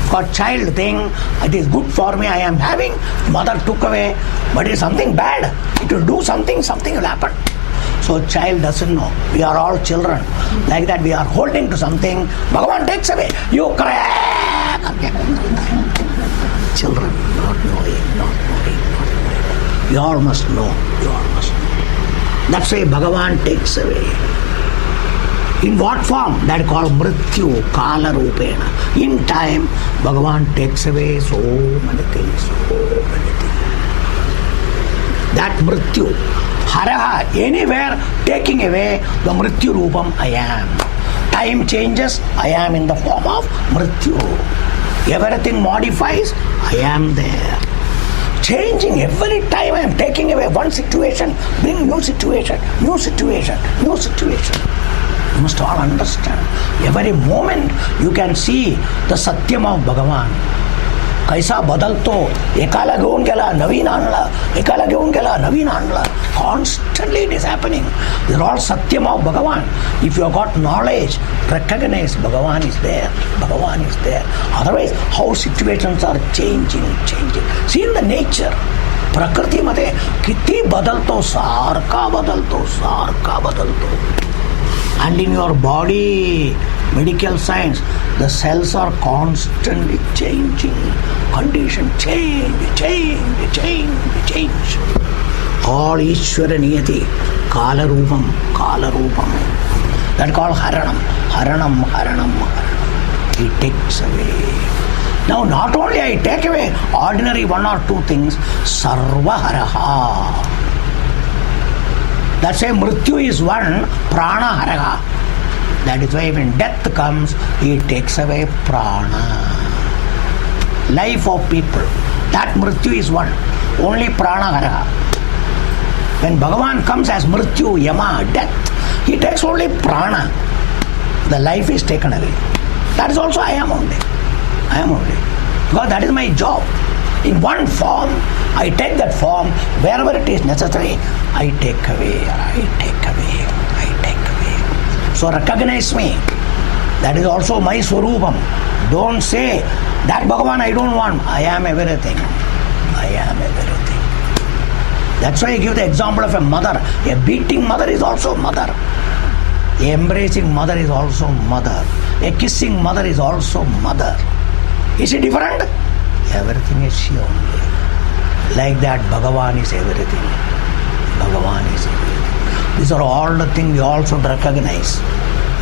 For child thing, it is good for me, I am having. Mother took away, but it is something bad. It will do something, something will happen. So child doesn't know. We are all children. Like that we are holding to something. Bhagavan takes away. You cry. Children not knowing, not knowing, not knowing. You all must know. You all must know. That's why Bhagavan takes away. In what form? That is called Mrityu, Kala Rupena. In time, Bhagavan takes away so many things, so many things. That Mrityu. Haraha, anywhere taking away the Mrityu Rupam I am. Time changes, I am in the form of Mrityu. Everything modifies, I am there. Changing every time I am taking away one situation, bring new situation, new situation, new situation. You must all understand. Every moment you can see the Satyam of Bhagavan. कैसा बदलतो एकाला घेऊन गेला नवीन आणला एकाला घेऊन गेला नवीन आणला constantly it is happening. These are all satyam of Bhagavan. If you have got knowledge, recognize Bhagavan is there. Bhagavan is there. Otherwise, how situations are changing. See in the nature. प्रकृति मध्ये किती बदलतो सारखा बदलतो. And in your body, medical science, the cells are constantly changing. Condition change. All Ishvara Niyati, Kala Rupam. That is called Haranam. He takes away. Now not only I take away ordinary one or two things, Sarva Haraha. That's why Mrityu is one, Prana Haraha. That is why when death comes, he takes away Prana. Life of people. That Mrityu is one. Only Prana Haraha. When Bhagavan comes as Mrityu, Yama, death, he takes only Prana. The life is taken away. That is also I am only. Because that is my job. In one form, I take that form. Wherever it is necessary, I take away. So recognize me. That is also my Swarupam. Don't say, that Bhagavan I don't want. I am everything. That's why I give the example of a mother. A beating mother is also mother. A embracing mother is also mother. A kissing mother is also mother. Is it different? Everything is she only. Like that, Bhagavan is everything. Bhagavan is everything. These are all the things we all should recognize.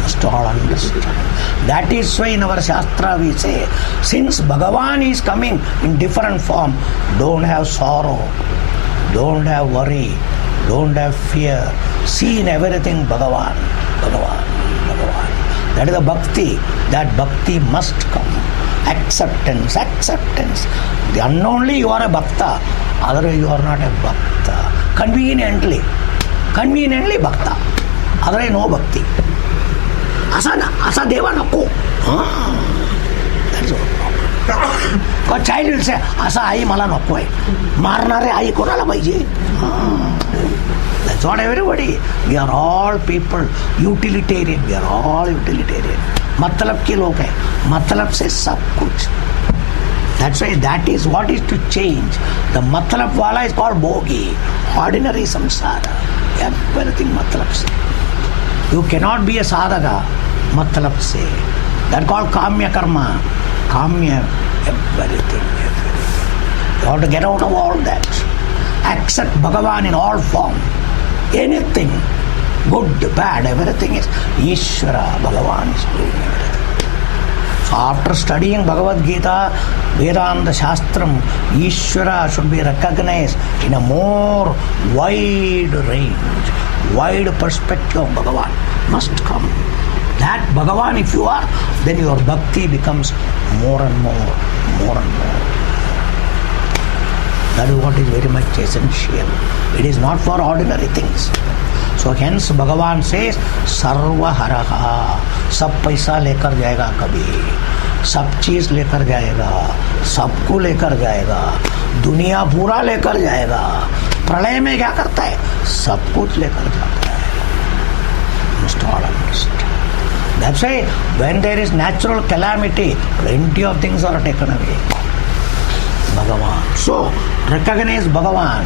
Must all understand. That is why in our Shastra we say, since Bhagavan is coming in different form, don't have sorrow, don't have worry, don't have fear. See in everything Bhagavan, Bhagavan, Bhagavan. That is the bhakti. That bhakti must come. Acceptance, acceptance. The unknowingly you are a bhakta, otherwise you are not a bhakta. Conveniently bhakta, otherwise no bhakti. Asa deva nako. That is our problem. Because child will say, asa ai mala nako hai. Marnare ai konala pahiye. That's what everybody. We are all people, utilitarian. We are all utilitarian. Matlab ke log hai. Matlab se sab kuch. That's why that is what is to change. The matlab wala is called bogi. Ordinary samsara. Everything matlab se. You cannot be a sadhaka. Matlab se. That is called kamya karma. Kamya, everything. You have to get out of all that. Accept Bhagavan in all form. Anything, good, bad, everything is Ishvara. Bhagavan is doing everything. So after studying Bhagavad Gita, Vedanta Shastram, Ishvara should be recognized in a more wide range, wide perspective of Bhagavan must come. That Bhagavan if you are, then your bhakti becomes more and more, more and more. That is what is very much essential. It is not for ordinary things. So hence Bhagavan says, Sarva Haraha. Sab paisa lekar jayega kabhi. Sab cheez lekar jayega. Sabko lekar jayega. Duniya pura lekar jayega. Pralay mein kya karta hai? Sab kuch lekar jata hai. Must all understand. That's why when there is natural calamity, plenty of things are taken away. Bhagavan. So, recognize Bhagavan.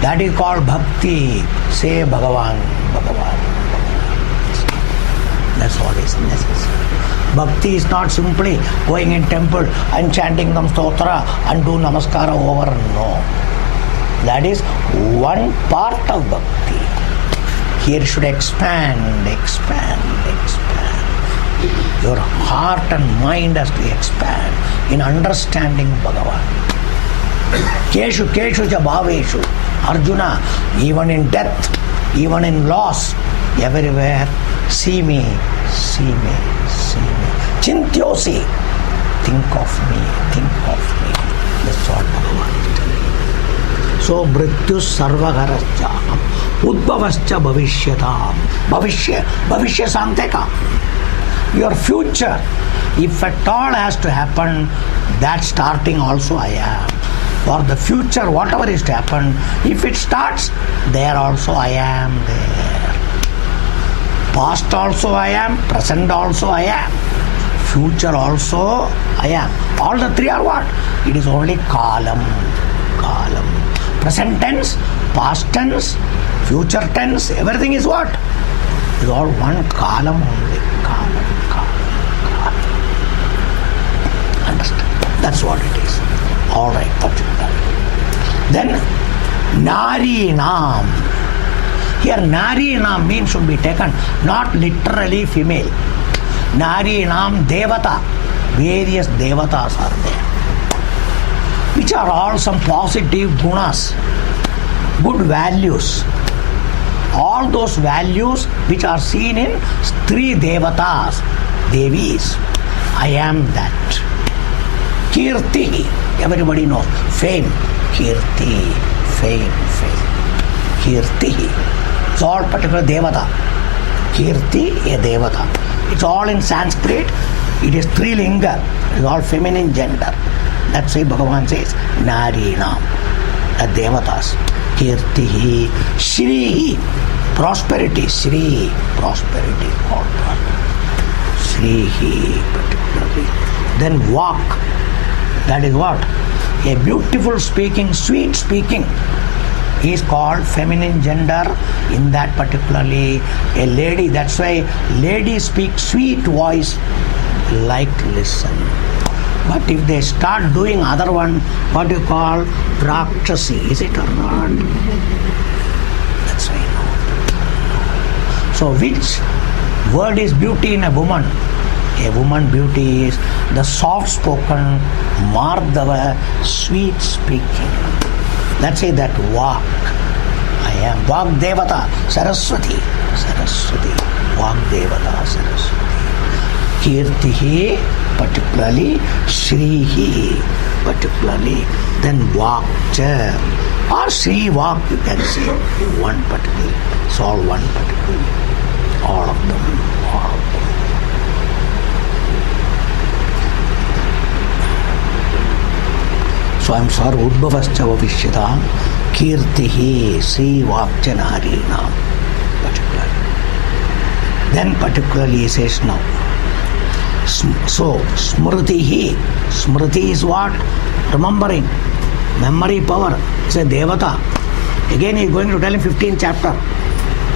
That is called bhakti. Say Bhagavan, Bhagavan, Bhagavan. That's what is necessary. Bhakti is not simply going in temple and chanting some stotra and do namaskara over. No. That is one part of bhakti. Here should expand, expand, expand. Your heart and mind has to expand in understanding Bhagavan. Keshu keshu cha bhaveshu. Arjuna, even in death, even in loss, everywhere, see me, see me, see me. Chintyosi, think of me, think of me. That's what Bhagavan is telling. So, mrityus sarvagarascha, udbhavascha bhavishyatam. Bhavishya samteka. Your future, if at all has to happen, that starting also I am. For the future, whatever is to happen, if it starts, there also I am there. Past also I am, present also I am, future also I am. All the three are what? It is only kalam. Kalam. Present tense, past tense, future tense, everything is what? It is all one kalam only. Kalam, kalam, kalam. Understand? That's what it is. All right, then Nari Nam. Here Nari Nam means should be taken not literally female. Nari Nam Devata. Various Devatas are there, which are all some positive gunas, good values. All those values which are seen in three Devatas, Devis. I am that. Kirti. Everybody knows. Fame. Kirti. Fame. Fame. Kirti. It's all particular Devata. Kirti, a Devata. It's all in Sanskrit. It is Trilinga. It's all feminine gender. That's why Bhagavan says, Narinam. The Devatas. Kirti. Shri. Prosperity. Shri. Prosperity. All prosperity. Shri. Particularly. Then Vak. That is what? A beautiful speaking, sweet speaking is called feminine gender. In that particularly a lady. That's why ladies speak sweet voice like listen. But if they start doing other one, what you call Rakshasi, is it or not? So which word is beauty in a woman? A woman beauty is the soft-spoken, mardava, sweet-speaking. Let's say that Vak. I am Vak Devata, Saraswati. Saraswati. Vak Devata, Saraswati. Kirtihi, particularly. Shrihi, particularly. Then Vakcha. Or Sri Vak, you can say. One particularly. It's all one particularly. All of them. All of them. So I'm sorry, Udbhavascha Vavishyata, Kirtihi, Sri Vakcha Narinam, particularly. Then particularly he says now. So, Smritihi. Smriti is what? Remembering. Memory power. It's a Devata. Again he is going to tell in 15th chapter.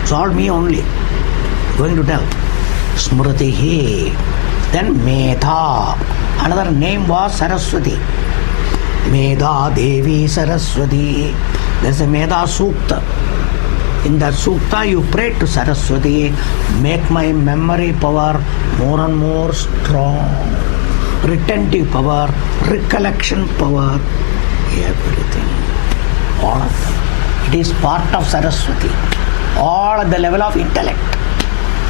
It's all me only. Going to tell. Smritihi. Then Medha. Another name was Saraswati. Medha Devi Saraswati. There's a Medha Sukta. In that Sukta you pray to Saraswati, make my memory power more and more strong. Retentive power, recollection power, everything. All of them. It is part of Saraswati. All at the level of intellect.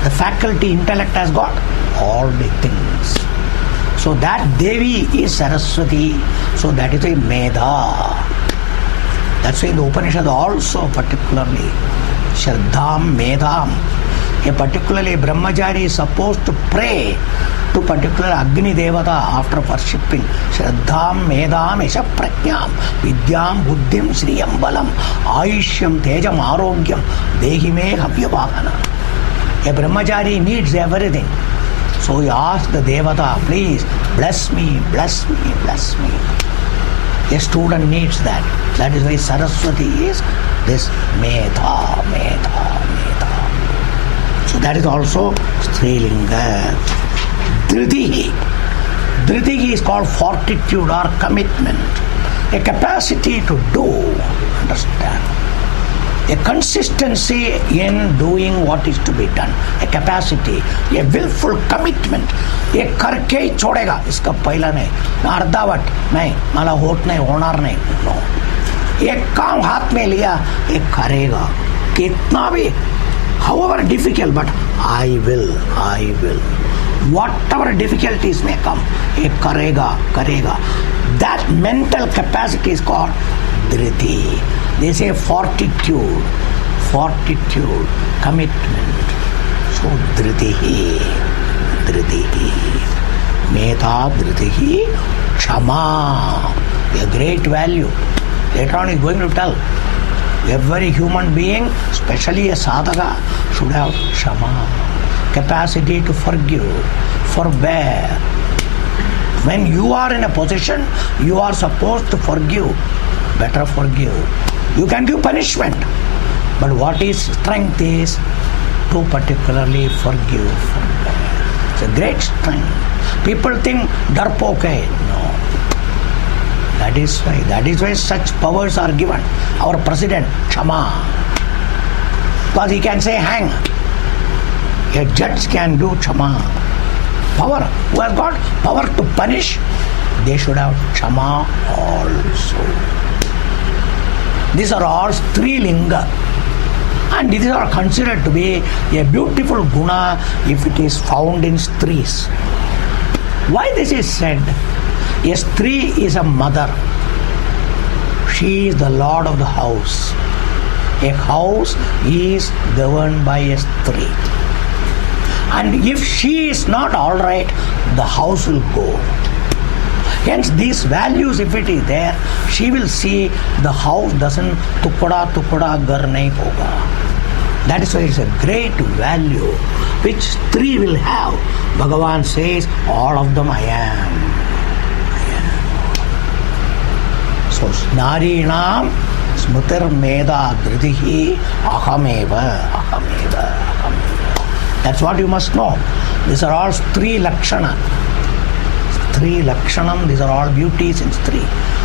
The faculty intellect has got all the things. So that Devi is Saraswati. So that is a Medha. That's why in the Upanishad also particularly Shraddham, Medham. A particularly Brahmachari is supposed to pray to particular Agni Devata after worshipping. Shraddham, Medham, Esha Prajnam, Vidyam, Buddhim, Shriyam, Balam, Ayushyam, Tejam, Arogyam, Dehime, Havyavahana. A Brahmachari needs everything. So he asks the Devata, please bless me, bless me, bless me. A student needs that. That is why Saraswati is this Medha, Medha, Medha. So that is also Strilinga. Dhritihi. Dhritihi is called fortitude or commitment. A capacity to do, understand. A consistency in doing what is to be done. A capacity, a willful commitment. ये करके ही छोड़ेगा, इसका पहला नहीं, अर्धावट नहीं, मला होत नहीं, होणार नहीं, नो. एक काम हाथ में लिया, ये करेगा, कितना भी, however difficult, but I will. Whatever difficulties may come, ये करेगा. That mental capacity is called dhriti. They say fortitude, commitment. So dhritihi. Medha dhritihi kshama. A great value. Later on he is going to tell. Every human being, especially a sadhaka, should have kshama. Capacity to forgive, forbear. When you are in a position, you are supposed to forgive. Better forgive. You can give punishment. But what is strength is to particularly forgive. It's a great strength. People think darpoke hai. No. That is why such powers are given. Our president, Kshama. Because he can say hang. A judge can do Kshama. Power. Who has got power to punish, they should have Kshama also. These are all Strilinga. And these are considered to be a beautiful guna if it is found in Stris. Why this is said? A Stri is a mother. She is the lord of the house. A house is governed by a Stri. And if she is not all right, the house will go. Hence these values, if it is there, she will see the house doesn't tukda gar nahi hoga. That is why it's a great value which three will have. Bhagavan says, all of them I am. So Narinam Smutir Medha Dhritihi Ahameva. That's what you must know. These are all Stri Lakshana. Stri Lakshanam, these are all beauties in Stri.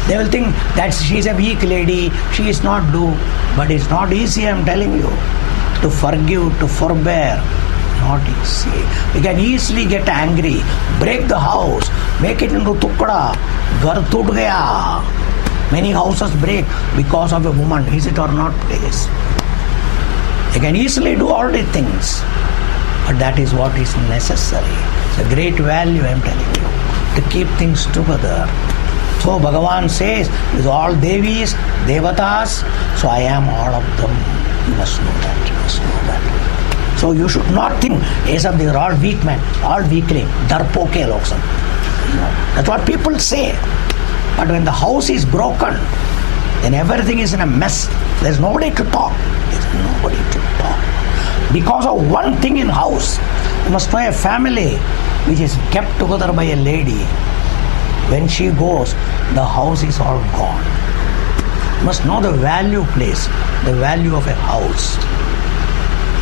They will think that she is a weak lady, she is not do. But it's not easy, I am telling you. to forgive, to forbear. Not easy. We can easily get angry, break the house, make it into tukda, ghar toot gaya. Many houses break because of a woman. Is it or not, please? They can easily do all the things, but that is what is necessary. It's a great value, I am telling you, to keep things together. So Bhagavan says, with all Devis, Devatas, so I am all of them. You must know that, you must know that. So you should not think, these are all weak men, all weakling, darpoke log sab. That's what people say. But when the house is broken, then everything is in a mess. There's nobody to talk. There's nobody to talk. Because of one thing in house, you must know a family which is kept together by a lady. When she goes, the house is all gone. You must know the value place, the value of a house.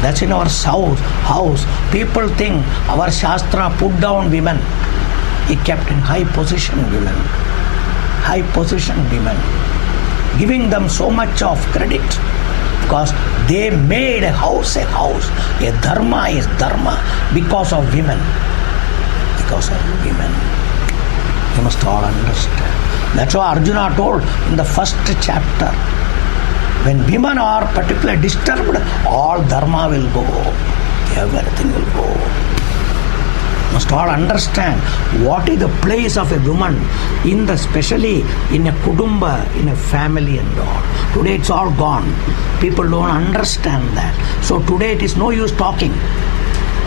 That's in our house. People think our Shastra put down women. He kept in high position women. High position women. Giving them so much of credit because they made a house a house. A dharma is dharma because of women. Because of women. You must all understand. That's why Arjuna told in the first chapter, when women are particularly disturbed, all dharma will go. Everything will go. You must all understand what is the place of a woman, especially in a kudumba, in a family and all. Today it's all gone. People don't understand that. So today it is no use talking.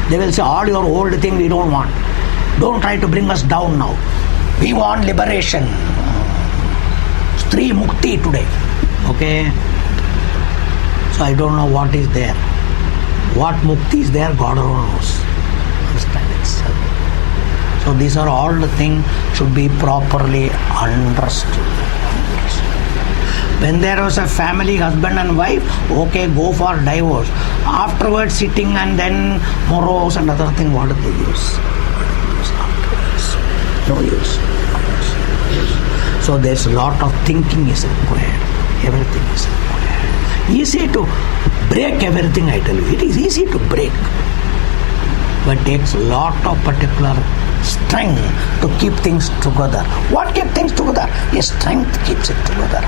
They will say, all your old thing we don't want. Don't try to bring us down now. We want liberation. Stree Mukti today. Okay? So I don't know what is there. What Mukti is there, God alone knows. Understand it. So these are all the things should be properly understood. When there was a family, husband and wife, okay, go for divorce. Afterwards, sitting and then morose and other thing, what do they use? No use. So there's a lot of thinking is required. Everything is required. Easy to break everything, I tell you. It is easy to break. But it takes a lot of particular strength to keep things together. What keeps things together? A strength keeps it together.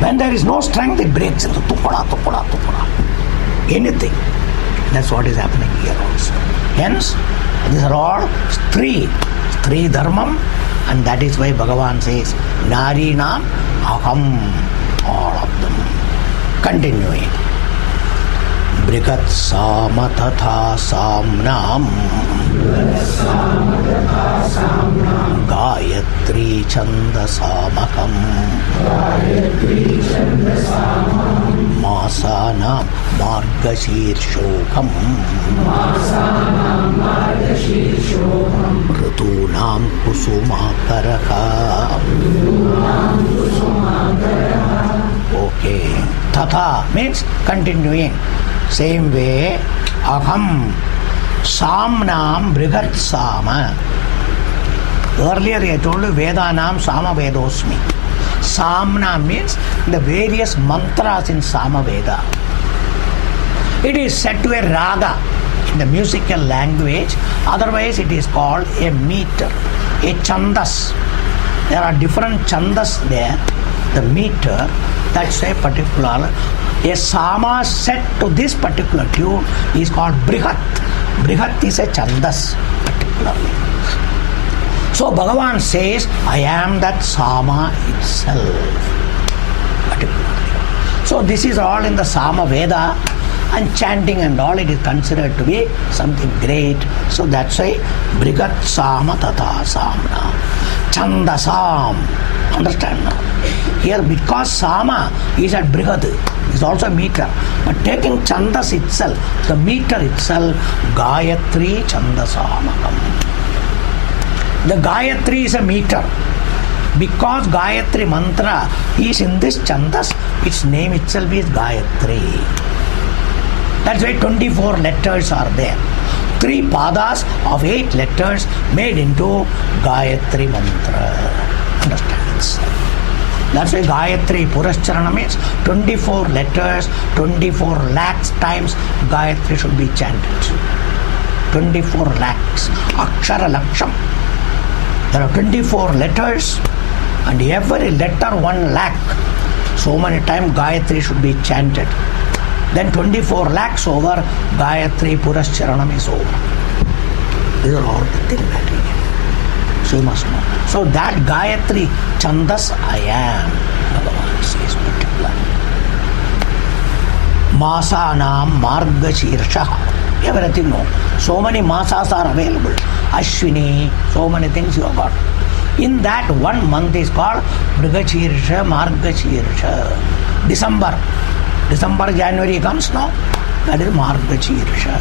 When there is no strength, it breaks into tukada. Anything. That's what is happening here also. Hence, these are all Stree Dharmam, and that is why Bhagavan says, Narinam Aham, all of them. Continuing. Brigat Sama Tatha Samnam Gayatri Chandasamakam Masanam Margashirshokam Rutunam Kusumakaraka. Okay. Tatha means continuing. Same way, Aham Samnam Brihat Sama. Earlier I told you Vedanam Sama Vedosmi. Samna means the various mantras in Sama Veda. It is set to a raga in the musical language, otherwise it is called a meter, a chandas. There are different chandas there. The meter, that's a particular. A sama set to this particular tune is called Brihat. Brihat is a chandas particularly. So Bhagavan says, I am that sama itself particularly. So this is all in the Sama Veda, and chanting and all, it is considered to be something great. So that's why Brihat Sama Tata Samna Chandasam. Understand now? Here because Sama is at Brihat, is also a meter. But taking Chandas itself, the meter itself, Gayatri Chandasamakam. The Gayatri is a meter. Because Gayatri mantra is in this Chandas, its name itself is Gayatri. That's why 24 letters are there. 3 padas of 8 letters made into Gayatri mantra. Understand this? That's why Gayatri Purascharana means 24 letters, 24 lakhs times Gayatri should be chanted. 24 lakhs. Akshara Laksham. There are 24 letters and every letter 1 lakh. So many times Gayatri should be chanted. Then 24 lakhs over, Gayatri Purascharanam is over. These are all the things that we get. So you must know. So that Gayatri Chandas I am, Bhagavan says particular. Masanam Margashirsha. Everything no. So many masas are available. Ashwini, so many things you have got. In that 1 month is called Mrigashirsha, Margashirsha. December, January comes now. That is Margashirsha.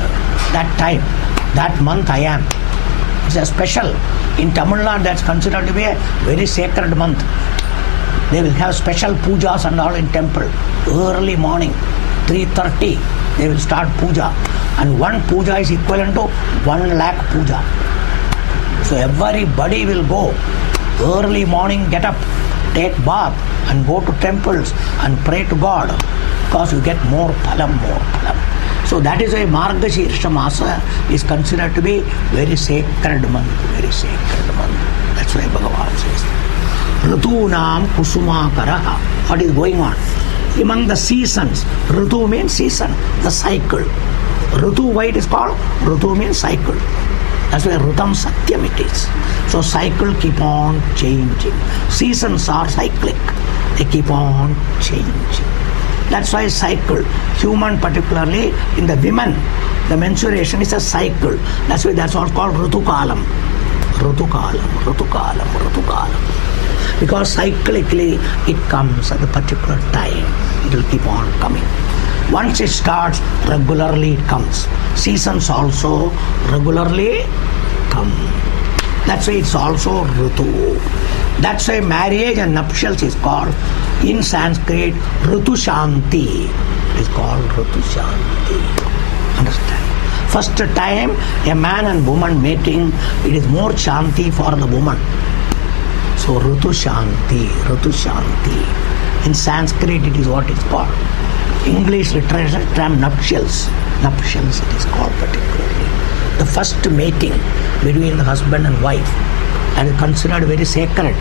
That time, that month I am. It's a special. In Tamil Nadu that's considered to be a very sacred month. They will have special pujas and all in temple. Early morning, 3:30, they will start puja. And one puja is equivalent to 1 lakh puja. So everybody will go early morning, get up, take bath and go to temples and pray to God, because you get more phalam. So that is why Margashirsha Masa is considered to be very sacred month, very sacred month. That's why Bhagavan says, Ritunam Kusumakaraha. What is going on? Among the seasons, Ritu means season, the cycle. Ritu, why it is called? Ritu means cycle. That's why Ritam Satyam it is. So cycle keep on changing. Seasons are cyclic. They keep on changing. That's why cycle. Human particularly, in the women, the menstruation is a cycle. That's why that's what's called Ritukalam. Because cyclically it comes at a particular time. It will keep on coming. Once it starts, regularly it comes. Seasons also regularly come. That's why it's also Ritu. That's why marriage and nuptials is called, in Sanskrit, Ritu Shanti. It is called Ritu Shanti. Understand? First time a man and woman mating, it is more Shanti for the woman. So Ritu Shanti. In Sanskrit it is what it's called. English literature term nuptials. Nuptials it is called particularly. The first mating between the husband and wife, and is considered very sacred.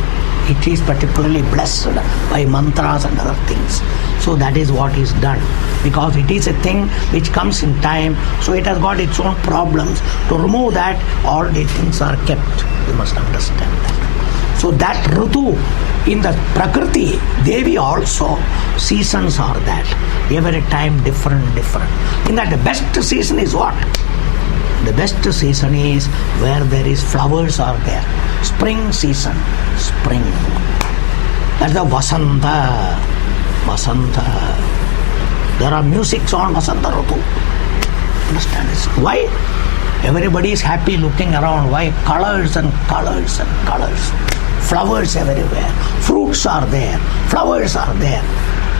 It is particularly blessed by mantras and other things. So that is what is done. Because it is a thing which comes in time, so it has got its own problems. To remove that, all these things are kept. You must understand that. So that Ritu, in the Prakriti, Devi also, seasons are that. Every time different. In that the best season is what? The best season is where there is flowers are there. Spring season. Spring. That's the Vasanta. There are musics on Vasanta Ritu. Understand this? Why? Everybody is happy looking around. Why? Colors and colors. Flowers everywhere. Fruits are there. Flowers are there.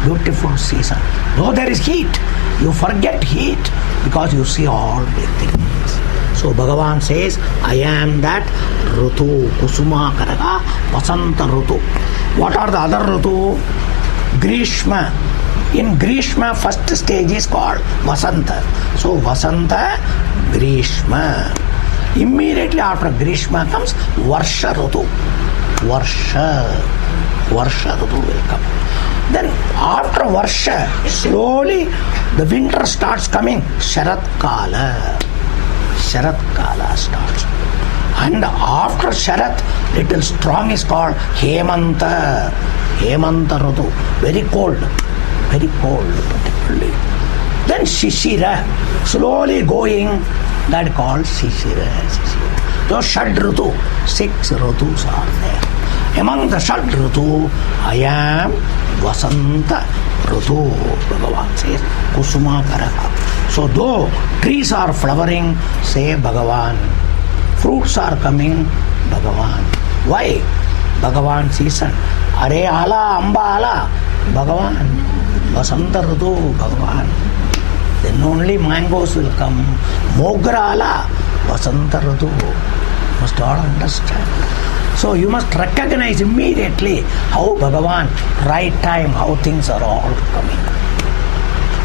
Beautiful season. Though there is heat, you forget heat because you see all the things. So Bhagavan says, I am that Ritu, Kusuma Karaka, Vasanta Ritu. What are the other Ritu? Grishma. In Grishma, first stage is called Vasanta. So Vasanta, Grishma. Immediately after Grishma comes Varsha Ritu. Varsha Ritu will come. Then after Varsha, slowly the winter starts coming. Sharat Kala starts. And after Sharat, little strong is called Hemanta Ritu. Very cold particularly. Then Shishira, slowly going, that called Shishira. So Shad Ritu, 6 Ritus are there. Among the Shad Ritu, I am Vasanta Ritu, Bhagavan says, Kusuma Karaka. So though trees are flowering, say Bhagavan. Fruits are coming, Bhagavan. Why? Bhagavan season. Are ala, amba ala, Bhagavan. Vasanta Ritu, Bhagavan. Then only mangoes will come. Mogra ala, Vasanta Ritu. Must all understand. So you must recognize immediately how Bhagavan, right time, how things are all coming.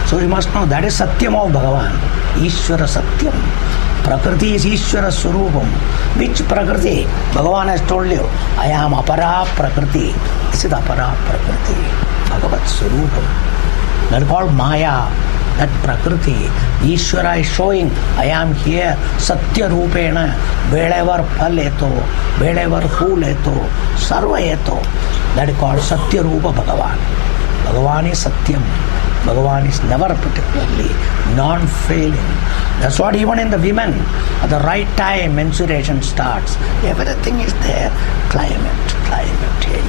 So you must know that is Satyam of Bhagavan. Ishvara Satyam. Prakriti is Ishvara Surupam. Which Prakriti? Bhagavan has told you, I am Apara Prakriti. This is Apara Prakriti. Bhagavat Surupam. That is called Maya. That Prakriti. Ishvara is showing, I am here. Satya Rupena. Wherever Phal eto. Wherever Fool eto. Sarva eto. That is called Satya Rupa Bhagavan. Bhagavan is Satyam. Bhagavan is never particularly non-failing. That's what even in the women, at the right time, menstruation starts. Everything is there. Climate, anything.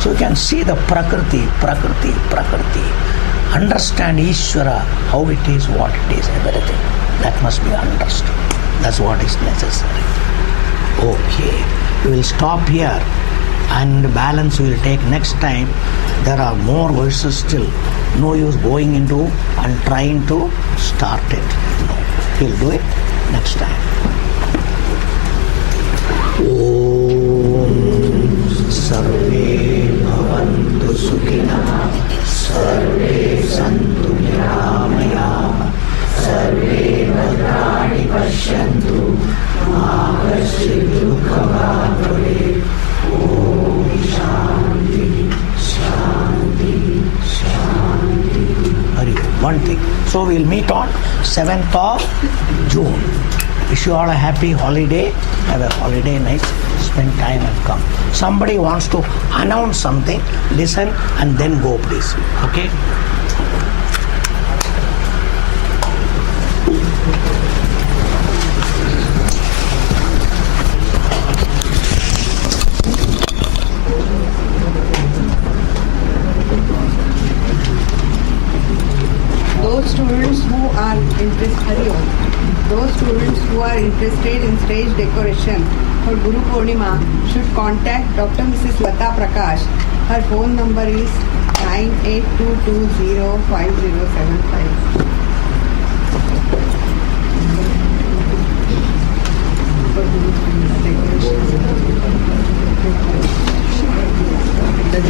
So you can see the Prakriti. Understand Ishvara, how it is, what it is, everything. That must be understood. That's what is necessary. Okay. We will stop here. And balance we will take next time. There are more verses still. No use going into and trying to start it. No. We'll do it next time. Om Sarve Bhavantu Sukhina Sarve Santu Niramaya Sarve Bhadrani Pashyantu Ma Kaschid Dukkha Bhave. Om Shanti, Shanti, Shanti. One thing. So we'll meet on 7th of June. Wish you all a happy holiday. Have a holiday night. Spend time and come. Somebody wants to announce something. Listen and then go, please. Okay? Those students who are interested in stage decoration for Guru Purnima should contact Dr. Mrs. Lata Prakash. Her phone number is 9822205075. The